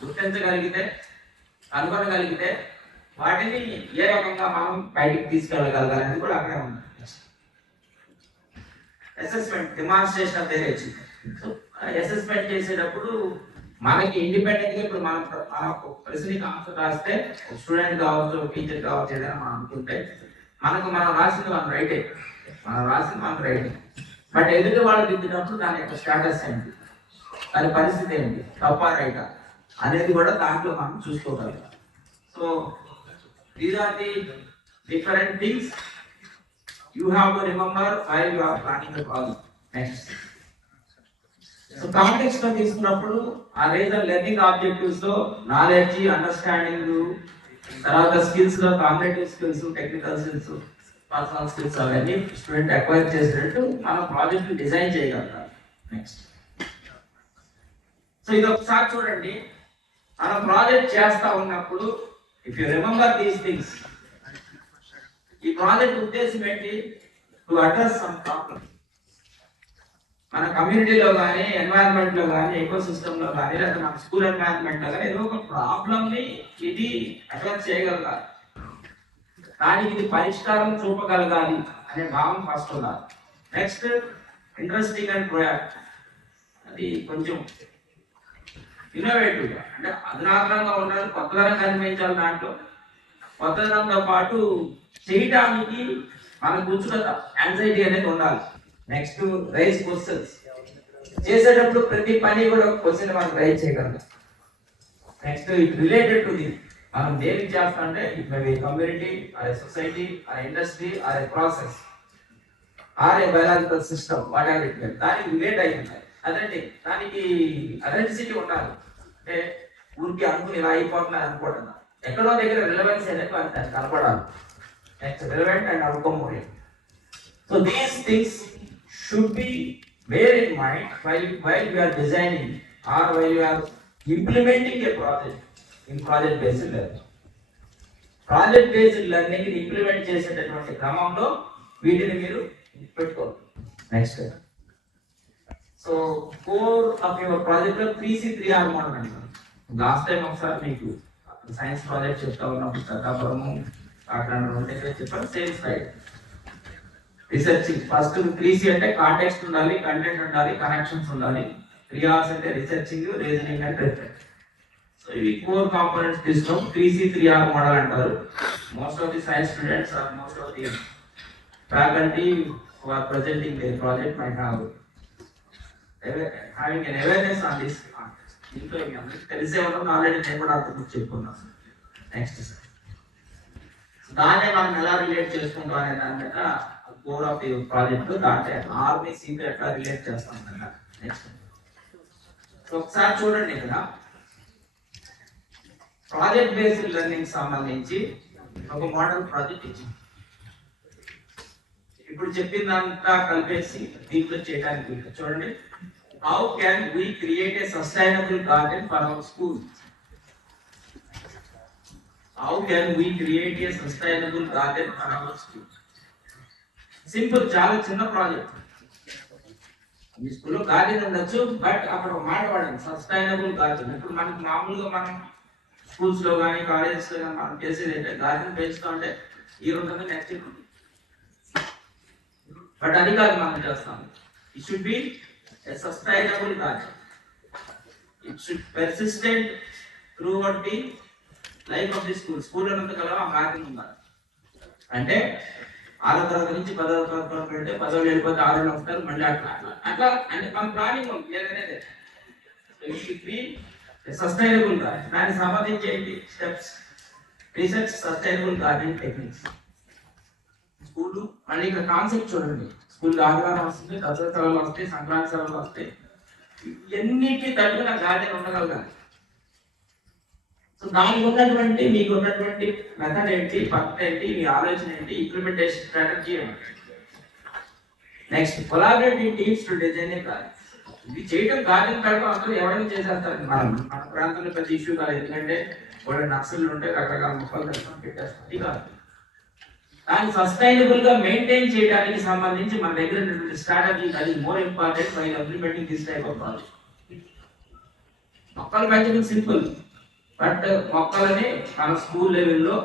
గుర్తించగలిగితే, కనుగొనగలిగితే వాటిని ఏ రకంగా మనం బయటికి తీసుకెళ్ళగలగాలని కూడా అక్కడే ఉంది. Assessment, demonstration of their achievement. So assessment చేసేటప్పుడు మనకి ఇండిపెండెంట్ గా ఇప్పుడు మనం ప్రశ్నకి ఆన్సర్ రాస్తే స్టూడెంట్ కావచ్చు, టీచర్ కావచ్చు, ఏదైనా మనం అనుకుంటే మనం రాసింది మనం రైటింగ్. బట్ ఎదుటి వాళ్ళు దిద్దినప్పుడు దాని యొక్క స్టేటస్ ఏంటి, దాని పరిస్థితి ఏంటి, తప్ప రైటా అనేది కూడా దాంట్లో మనం చూసుకోగలం. So these are the different things you have to remember while you are planning the project. Next so context లో తీసుకున్నప్పుడు ఆ రీజన్ లెర్నింగ్ ఆబ్జెక్టివ్స్ లో నాలెడ్జ్, అండర్స్టాండింగ్, తర్వాత స్కిల్స్ లో cognitive skills, technical skills, personal skills అవన్నీ స్టూడెంట్ అక్వైర్ చేసినట్టు మనం ప్రాజెక్ట్ డిజైన్ చేయగలుగుతాం. నెక్స్ట్ సో ఇది ఒకసారి చూడండి, మనం ప్రాజెక్ట్ చేస్తా ఉన్నప్పుడు if you remember these things, ఈ ప్రాజెక్ట్ ఉద్దేశం ఏంటి, టు అడ్రస్ సమ్ ప్రాబ్లమ్. మన కమ్యూనిటీలో కానీ, ఎన్వైరన్మెంట్ లో కానీ, ఎకో సిస్టమ్ లో కానీ, లేదా మన స్కూల్ ఎన్వైరన్మెంట్ లో కానీ ఏదో ఒక ప్రాబ్లమ్ ని ఇది అడ్రస్ చేయగలగాలి, దానికి ఇది పరిష్కారం చూపగలగాలి అనే భావం ఫస్ట్ ఉండాలి. నెక్స్ట్ ఇంట్రెస్టింగ్ అండ్ ప్రొయాక్టివ్, అది కొంచెం ఇన్నోవేటివ్ గా, అంటే అధునాతనంగా ఉండాలి, కొత్తదనం కనిపించాలి. దాంట్లో కొత్తదనంతో పాటు చేయటానికి మనకు ఉత్సుకత, యాంగ్జైటీ అనేది ఉండాలి. నెక్స్ట్ రైజ్ క్వశ్చన్స్, చేసేటప్పుడు ప్రతి పని కూడా ఒక క్వశ్చన్ మనం రైజ్ చేయగలం. Next it related to the, మనం దేనికి చేస్తాం అంటే it may be community or a society or industry or a process or a biological system, whatever it may, దానికి రిలేట్ అయి ఉండాలి. అదంటే దానికి అథెంటిసిటీ ఉండాలి. అంటే ఊరికి అనుకుని ఇలా అయిపోతున్నారు అనుకోవడం, ఎక్కడో దగ్గర రిలవెన్స్ అనేది దానికి కనపడాలి. Next relevant and outcome oriented. So these things should be bear in mind while you are designing or while you are implementing a project in project based learning. Project based learning ని ఇంప్లిమెంట్ చేసేటటువంటి క్రమంలో వీటిని మీరు పెట్టుకోవాలి. Next so core of your project లో 3C3R మోడల్ అంటారు. లాస్ట్ టైం ఒకసారి మీకు సైన్స్ ప్రాజెక్ట్ చెప్తా ఉన్నప్పుడు సతాపురము అట్లా చెప్పారు. Same slide researching. First 3C అంటే కాంటెక్స్ట్ ఉండాలి, కంటెంట్ ఉండాలి, కనెక్షన్స్ ఉండాలి. 3Rs అంటే researching, reasoning and reference. So ఇవి కోర్ కాంపోనెంట్స్ తీసుకున్నాం. 3C3R మోడల్ అంటారు. Most of the science students or most of the faculty who are presenting their project might have having an awareness on this context. దీంట్లో తెలిసే ఉన్నాం, ఆల్రెడీ నేను కూడా అర్థం చెప్పుకున్నాను. నెక్స్ట్ దాన్నే మనం ఎలా రిలేట్ చేసుకుంటాం అనే దాని మీద కోర్ ఆఫ్ ది ప్రాజెక్ట్ దాంట్లో ఆర్మీ సీతో ఎట్లా రిలేట్ చేస్తాం కదా. నెక్స్ట్ ఒకసారి చూడండి, ఇక్కడ ప్రాజెక్ట్ బేస్డ్ లెర్నింగ్ సంబంధించి ఒక మోడల్ ప్రాజెక్ట్ ఇచ్చింది. ఇప్పుడు చెప్పిందంతా కలిపేసి దీంట్లో చేయడానికి చూడండి. How can we create a sustainable garden for our school? How can we create a sustainable garden for our school? Simple, చాలా చిన్న ప్రాజెక్ట్. మీ స్కూల్లో గార్డెన్ ఉండొచ్చు, బట్ అక్కడ ఒక మాట వాడండి, సస్టైనబుల్ గార్డెన్. ఇప్పుడు మనకి మామూలుగా మనం స్కూల్స్ లో కానీ కాలేజెస్ లో కానీ మనం చేసేది ఏంటంటే గార్డెన్ పెంచుతా ఉంటే ఈ ఉంటుంది, నెక్స్ట్ ఉంటుంది. బట్ అది కాదు మనం చేస్తాం. It should be a sustainable garden. It should persistent through out the life of the school. School ఉన్నంత కాలం ఆ గార్డెన్ ఉండాలి. అంటే 6వ తరగతి నుంచి 10వ తరగతి వరకు అంటే 10వ వెళ్ళిపోతే 6వ వస్తారు, మళ్ళీ అట్లా అట్లా అట్లా అంటే మన ప్లానింగ్ ఉంది ఏదనేది. సస్టైనబుల్ గార్డెన్ దానికి సంబంధించి ఏంటి steps? Research sustainable garden techniques. School మళ్ళీ ఇక్కడ కాన్సెప్ట్ చూడండి. స్కూల్ ఆదివారం వస్తుంది, దసరా సెలవులు వస్తాయి, సంక్రాంతి సెలవులు వస్తాయి. ఎన్నిటికీ తట్టుకున్న గార్డెన్ ఉండగలగాలి. సో దానికి ఉన్నటువంటి మీకు ఉన్నటువంటి మెథడ్ ఏంటి, పద్ధతి ఏంటి, మీ ఆలోచన ఏంటి, ఇంప్లిమెంటేషన్ స్ట్రాటజీ ఏంటి. Next collaborative teams to design A garden. ఇది చేయడం గార్డెన్ కడప అందరూ ఎవరైనా చేసేస్తారు. మన ప్రాంతంలో పెద్ద ఇష్యూ కాదు, ఎందుకంటే వాళ్ళు నర్సరీలు ఉంటే రకరకాల మొక్కలు పెట్టేస్తారు. ఇది కాదు, దాన్ని సస్టైనబుల్ గా మెయింటైన్ చేయడానికి సంబంధించి మన దగ్గర ఉన్నటువంటి స్ట్రాటజీ అది more important by implementing this type of project. మొక్కలు పెంచడం సింపుల్, బట్ మొక్కలని మన స్కూల్ లెవెల్లో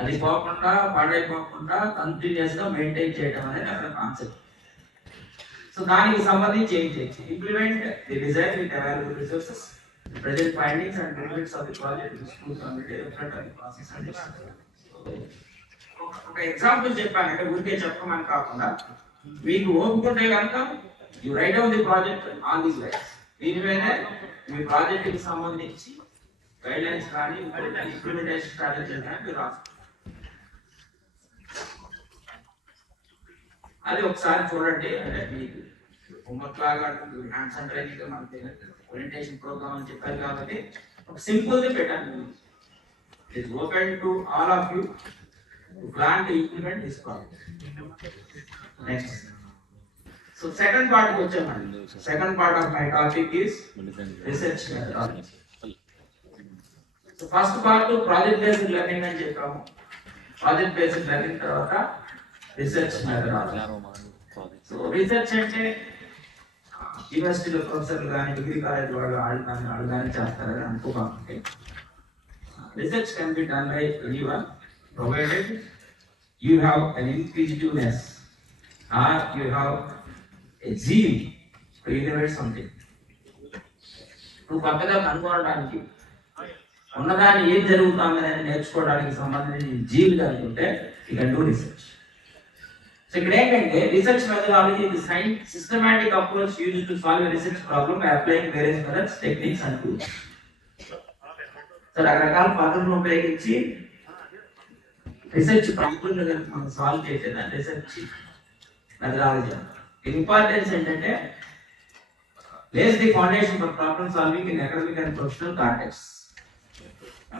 అది పోకుండా పాడైపోకుండా కంటిన్యూస్ గా మెయింటైన్ చేయడం అనేది అక్కడ కాన్సెప్ట్. సో దానికి సంబంధించి ఏం చేయొచ్చు? Implement the design with available resources, present findings and benefits of the project school committee reflect on the process and ఒక ఎగ్జాంపుల్ చెప్పానంటే ఊరికే చెప్పమని కాకుండా మీకు ఓపుకుంటే కనుక you right down the project on this lines. దీని మీదే మీ ప్రాజెక్ట్ కి సంబంధించి గైడ్ లైన్స్ కానీ ఇంప్లిమెంటేషన్ స్ట్రాటజీ కానీ మీరు రాస్తారు. అది ఒకసారి చూడండి. అంటే మీకు హోంవర్క్ లాగా హ్యాండ్స్ అండ్ ట్రైనింగ్ మనకి ఓరియంటేషన్ ప్రోగ్రామ్ అని చెప్పారు కాబట్టి ఒక సింపుల్ ది పెట్టండి. It's open to all of you to plan to implement this project. Next. So second part ko vachemandi. Second part of my topic is research methodology. So first part to project based learning ani cheppamu. Project based learning tarvata research methodology. So research ante university lo professor gaani degree college vaadu algani chestarani anukokanడి. Research can be done by anyone provided you have an inquisitiveness or you have a zeal to innovate something. నువ్వు కొత్తగా కనుగొనడానికి ఉన్నదాన్ని ఏం జరుగుతుందని నేర్చుకోవడానికి సంబంధించిన జీల్ కనుకుంటే you can do research. So ఇక్కడ ఏంటంటే రీసెర్చ్ మెథడాలజీ ఇది systematic approach used to solve a research problem by applying various methods, techniques and tools. So రకరకాల పద్ధతులను ఉపయోగించి రీసెర్చ్ ప్రాబ్లమ్ మనం సాల్వ్ చేసేదాన్ని రీసెర్చ్ మెథడాలజీ. ఇంపార్టెన్స్ ఏంటంటే lays the foundation for problem solving in academic and professional context.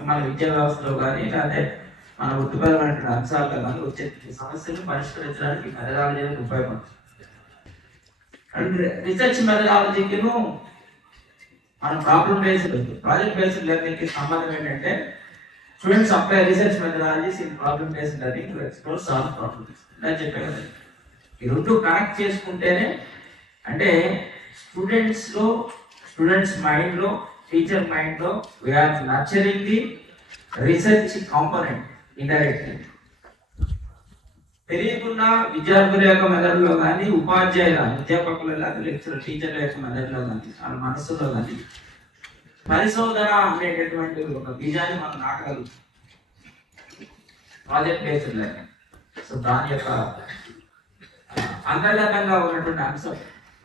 మన విద్యా వ్యవస్థలో కానీ లేదా మన వృత్తిపరమైన అంశాల్లో కానీ వచ్చే సమస్యలను పరిష్కరించడానికి మెథడాలజీ అనేది ఉపయోగపడుతుంది. అండ్ రీసెర్చ్ మెథడాలజీకిను మన problem based project based learning కి సంబంధం ఏంటంటే students apply research methodologies in problem based learning to explore solve problems. నేను చెప్పాను కదా, ఈ రెండు కనెక్ట్ చేసుకుంటేనే అంటే స్టూడెంట్స్ మైండ్లో టీచర్ మైండ్లో we're nurturing the research component indirectly. తెలియకుండా విద్యార్థుల యొక్క మెదడులో కానీ ఉపాధ్యాయుల అధ్యాపకుల లెక్చరర్ టీచర్ల యొక్క మెదడులో కానీ వాళ్ళ మనస్సులో కానీ పరిశోధన అనేటటువంటి ఒక బీజాన్ని మనం నాటగలుగుతాం ప్రాజెక్ట్ బేస్డ్ లెర్నింగ్. సో దాని యొక్క అంతర్గతంగా ఉన్నటువంటి అంశం,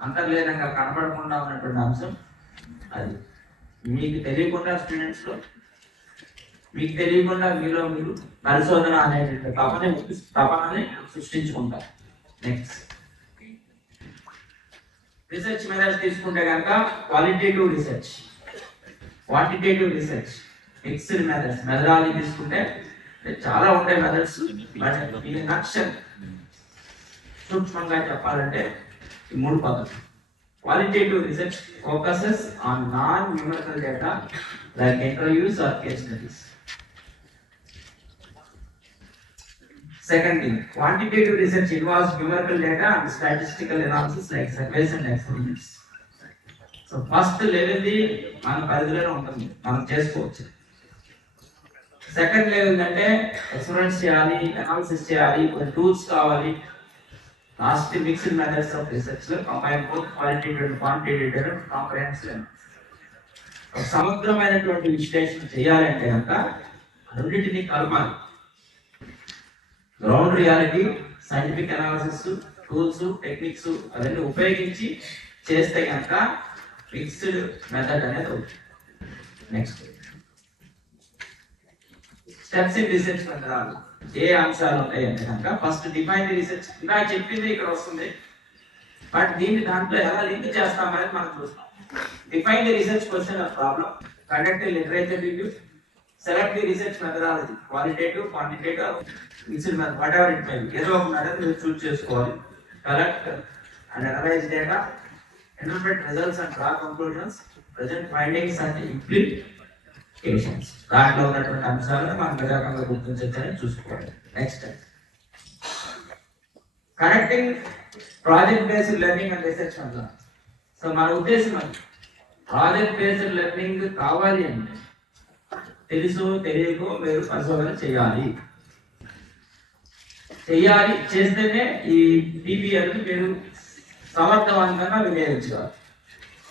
అంతర్లీనంగా కనపడకుండా ఉన్నటువంటి అంశం అది. మీకు తెలియకుండా స్టూడెంట్స్లో, మీకు తెలియకుండా మీలో మీరు పరిశోధన అనేటువంటి తపనని సృష్టించుకుంటారు. నెక్స్ట్ రీసెర్చ్ మెథడ్స్ తీసుకుంటే కనుక qualitative research, quantitative research, mixed methods. Methodology తీసుకుంటే చాలా ఉంటాయి మెథడ్స్, బట్ ఇది నక్షల్ సూక్ష్మంగా చెప్పాలంటే ఈ మూడు పద్ధతులు. Qualitative research focuses on non-numerical data like interviews or case studies. Second thing, quantitative research involves numerical data and statistical analysis like surveys and experiments. So first level ది మన పరిధిలో ఉంటుంది, మనం చేసుకోవచ్చు. సెకండ్ లెవెల్ అంటే ఎక్స్పెరిమెంట్స్ చేయాలి, అనాలిసిస్ చేయాలి, కొన్ని టూల్స్ కావాలి. Last mixed methods of research లో combine both qualitative and quantitative and comprehensive. సమగ్రమైనటువంటి విశ్లేషణ చేయాలంటే కనుక రెండింటినీ కలపాలి. Ground reality, scientific analysis, tools, techniques అవన్నీ ఉపయోగించి చేస్తే కనుక మిక్స్డ్ మెథడ్ అనేది అవుతుంది. Next steps in research methodology. ఏ అంశాలు ఉంటాయి అంటే కనుక ఫస్ట్ డిఫైన్ ది రీసెర్చ్. ఇలా చెప్పింది ఇక్కడ వస్తుంది, బట్ దీన్ని దాంట్లో ఎలా లింక్ చేస్తామనేది మనం చూస్తాం. Define the research question of problem, conduct literature review, select the research methodology, qualitative, quantitative, mixed method, what ever it may B. ఏదో ఒక మెథడ్ మీరు చూస్ చేసుకోవాలి. Collect and analyse data, interpret results and draw conclusions, present findings and implications. దాంట్లో ఉన్నటువంటి అంశాలను మనం ప్రధానంగా గుర్తించని చూసుకోవాలి. Next connecting project based learning and research method. So మన ఉద్దేశం అది ప్రాజెక్ట్ బేస్డ్ లెర్నింగ్ కావాలి అంటే తెలుసు తెలియకో మీరు పరిశోధన చేయాలి. చేస్తేనే ఈ PBL మీరు సమర్థవంతంగా వినియోగించాలి.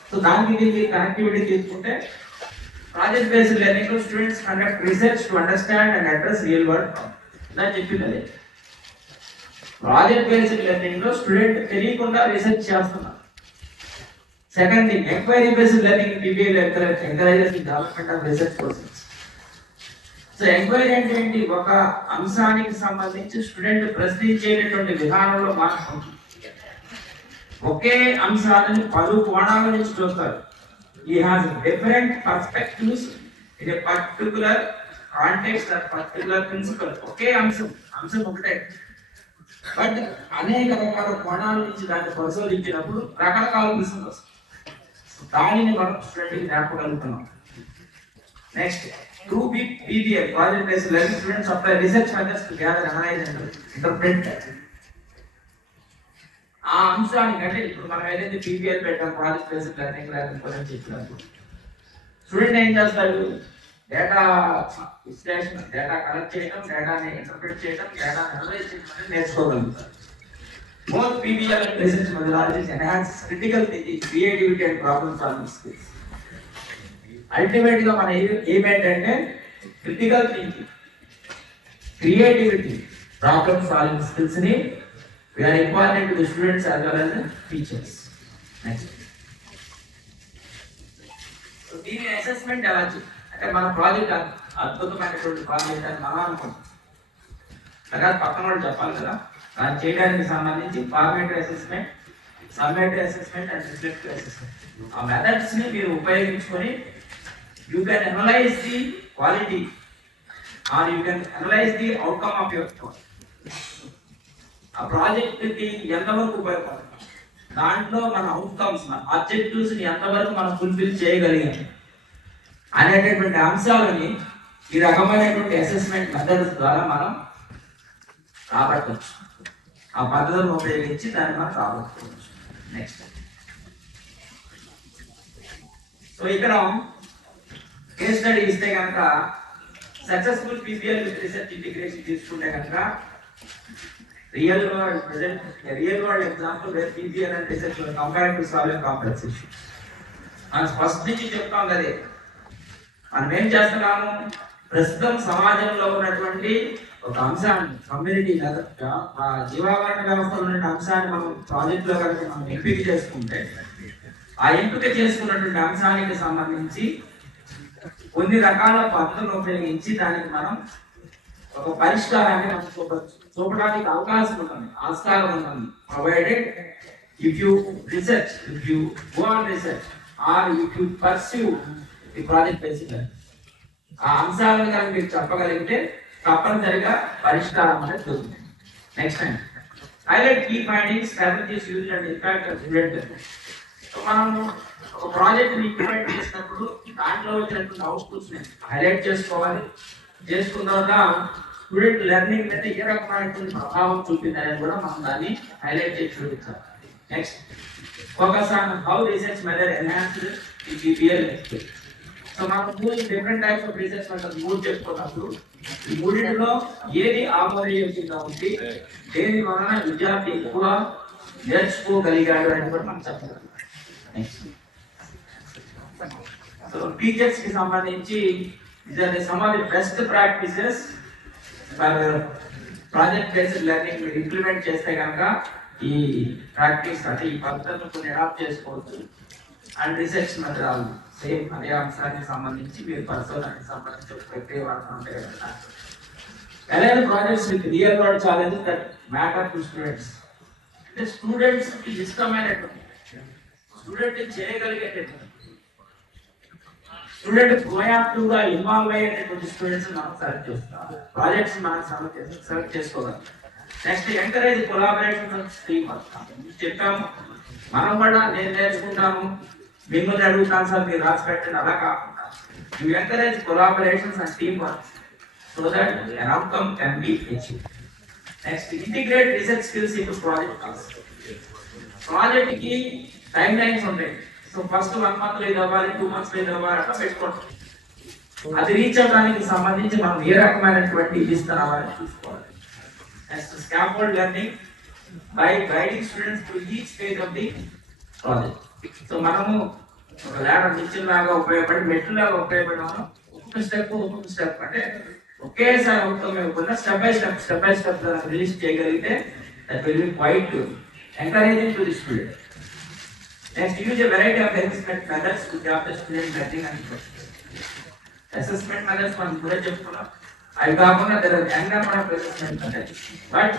సో దానికి దీనికి కనెక్టివిటీ తీసుకుంటే ప్రాజెక్ట్ బేస్డ్ లెర్నింగ్ లో students conduct research to understand and address real world problems. ఇలా చెప్పింది అదే. ప్రాజెక్ట్ బేస్డ్ లెర్నింగ్ లో స్టూడెంట్ తెలియకుండా రీసెర్చ్ చేస్తున్నారు. Second thing, enquiry based learning PBL encourages the development of research process. So enquiry అంటే ఏంటి? ఒక అంశానికి సంబంధించి స్టూడెంట్ ప్రశ్నించేటటువంటి విధానంలో మార్పు. ఒకే అంశాలను పలు కోణాల నుంచి చూస్తారు. He has different perspectives in a particular context or particular principle. ఒకే అంశం ఒకటే, బట్ అనేక రకాల కోణాల నుంచి దాన్ని పరిశోధించినప్పుడు రకరకాల ప్రశ్నలు వస్తాయి. దానిని మనం స్టూడెంట్కి నేర్పగలుగుతున్నాం. Next PBL project based learning. Students apply research methods to gather, analyse and interpret. ఆ అంశానికి అంటే ఇప్పుడు మనం ఏదైతే PBL పెట్టాం ప్రాజెక్ట్ బేస్డ్ లెర్నింగ్ గురించి చెప్పినప్పుడు స్టూడెంట్ ఏం చేస్తాడు? డేటా విశ్లేషణ, డేటా కలెక్ట్ చేయడం, డేటాని ఇంటర్ప్రెట్ చేయడం, డేటాని అనలైజ్ చేయడం నేర్చుకోగలుగుతారు. Both PBL and research methodologies enhance critical thinking, creativity and problem solving skills. Ultimately గా మన ఏం ఏంటంటే critical thinking, creativity, problem solving skills ని we are important to the students as well as the teachers. Next. So దీని అసెస్మెంట్ ఎలా చేయాలి అంటే మన ప్రాజెక్ట్ అద్భుతమైనటువంటి ప్రాజెక్ట్ అని మనం అనుకుంటాం. అలాగే పక్కన వాళ్ళు చెప్పాలి కదా. దాన్ని చేయడానికి సంబంధించి formative assessment, summative assessment and reflective assessment. ఆ మెథడ్స్ ని మీరు ఉపయోగించుకొని you can analyze the quality or you can analyze the outcome of your project. ఆ ప్రాజెక్ట్ కి ఎంతవరకు ఉపయోగపడుతుంది, దాంట్లో మన అవుట్కమ్స్, మన ఆబ్జెక్టివ్స్ ని ఎంతవరకు మనం ఫుల్ఫిల్ చేయగలిగాం అనేటటువంటి అంశాలని ఈ రకమైనటువంటి అసెస్మెంట్ మెథడ్స్ ద్వారా మనం రాబట్టవచ్చు. ఆ పద్ధతులను ఉపయోగించి దాన్ని మనం రాబట్టుకోవచ్చు. నెక్స్ట్, సో ఇక్కడ కేస్ స్టడీ ఇస్తే కనుక successful PPL with research integration తీసుకుంటే కనుక real world example wear PPL and research compare to solving complex issues. మనం ఫస్ట్ నుంచి చెప్తాం కదే, మనం ఏం చేస్తున్నాము, ప్రస్తుతం సమాజంలో ఉన్నటువంటి ఒక అంశాన్ని, కమ్యూనిటీ జీవావరణ వ్యవస్థలో ఉన్న అంశాన్ని మనం ప్రాజెక్ట్ లో కనుక మనం ఎంపిక చేసుకుంటే, ఆ ఎంపిక చేసుకున్నటువంటి అంశానికి సంబంధించి కొన్ని రకాల పద్ధతులను ఉపయోగించి దానికి మనం ఒక పరిష్కారాన్ని మనం చూపడానికి అవకాశం ఉంటుంది, ఆస్కారం ఉంటుంది. Provided if you go on research or if you pursue the project basic, ఆ అంశాలను కనుక మీరు చెప్పగలిగితే తప్పనిసరిగా పరిష్కారం అనేది దొరుకుతుంది. Next time highlight key findings, strategies used and impact of student. మనము ఒక ప్రాజెక్ట్ ని ఇంప్లిమెంట్ చేసినప్పుడు దాంట్లో వచ్చినటువంటి అవుట్పుట్స్ ని హైలైట్ చేసుకోవాలి. చేసుకున్న తర్వాత స్టూడెంట్ లెర్నింగ్ మీద ఏ రకమైనటువంటి ప్రభావం చూపింది అనేది కూడా మనం దాన్ని హైలైట్ చేసి చూపించాలి. Next, focus on how research method enhanced the PBL experience. So మనం different types of research method మూడు చెప్పుకున్నప్పుడు ఈ మూడింటిలో ఏది ఆమోదయోగ్యంగా ఉంది, దేని వలన విద్యార్థి ఎక్కువ నేర్చుకోగలిగాడు అనేది కూడా మనం చెప్పగలం. నెక్స్ట్, సో టీచర్స్ కి సంబంధించి some of the best practices for project based learning మీరు ఇంప్లిమెంట్ చేస్తే కనుక ఈ ప్రాక్టీస్ అంటే ఈ పద్ధతులను కొన్ని అడాప్ట్ చేసుకోవచ్చు. అండ్ రీసెర్చ్ మెథడాలజీ సేమ్ అదే అంశానికి సంబంధించి మీరు పరిశోధనకి సంబంధించి ఒక ప్రక్రియ వాడుతుంటే కదా. అలాగే projects with real world challenges that matter to students, అంటే స్టూడెంట్స్ కి ఇష్టమైనటువంటి, స్టూడెంట్ చేయగలిగేటటువంటి, స్టూడెంట్ ప్రొయాక్టివ్ గా ఇన్వాల్వ్ అయ్యేటటువంటి స్టూడెంట్స్ మనం సెలెక్ట్ చేస్తాం, ప్రాజెక్ట్స్ మనం సెలెక్ట్ చేసుకోగలం. Next, encourage collaboration team work. చెప్పాము మనం కూడా నేను నేర్చుకుంటాము మిమ్మల్ని అడుగుతాను సార్ మీరు రాసి పెట్టండి, అలా కాకుండా you encourage collaborations and team work so that an outcome can be achieved. Next, integrate research skills into project. Project కి టైం లైన్స్ ఉంటాయి. సో ఫస్ట్ 1 month లో ఇది అవ్వాలి, 2 months లో ఇది అవ్వాలి, అట్లా పెట్టుకోండి. అది రీచ్ అవ్వడానికి సంబంధించి మనం ఏ రకమైనటువంటి ఇస్తున్నామని చూసుకోవాలి. Next, scaffold learning by guiding students to each phase of the project. So మనము ఒక ల్యాడర్ నిచ్చెన లాగా ఉపయోగపడి, మెట్లు లాగా ఉపయోగపడి మనం ఒక్కొక్క స్టెప్ అంటే ఒకేసారి అవుతాం స్టెప్ బై స్టెప్ రిలీజ్ చేయగలిగితే that will be quite encouraging to the student. Next, use a variety of assessment methods to grab the student learning and process. Assessment methods మనం కూడా చెప్పుకున్నాం. అవి కాకుండా there are n number of assessment methods, but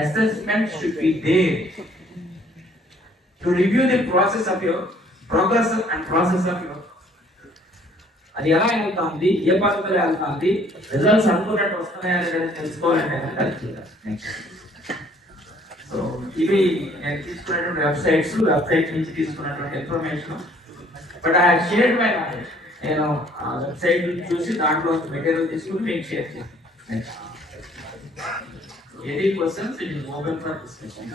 assessment should be there to review the process of your progress and process of your, అది ఎలా వెళ్తుంది, ఏ పద్ధతిలో వెళ్తుంది, రిజల్ట్స్ అనుకున్నట్టు వస్తున్నాయా అనేది తెలుసుకోవాలంటే కరెక్ట్ చేయాలి. నెక్స్ట్, సో ఇవి నేను తీసుకున్నటువంటి వెబ్సైట్ నుంచి తీసుకున్నటువంటి information. But I shared my knowledge, నేను ఆ వెబ్సైట్ చూసి దాంట్లో మెటీరియల్ తీసుకుని మీకు షేర్ చేస్తాను. Any questions it is open for discussion.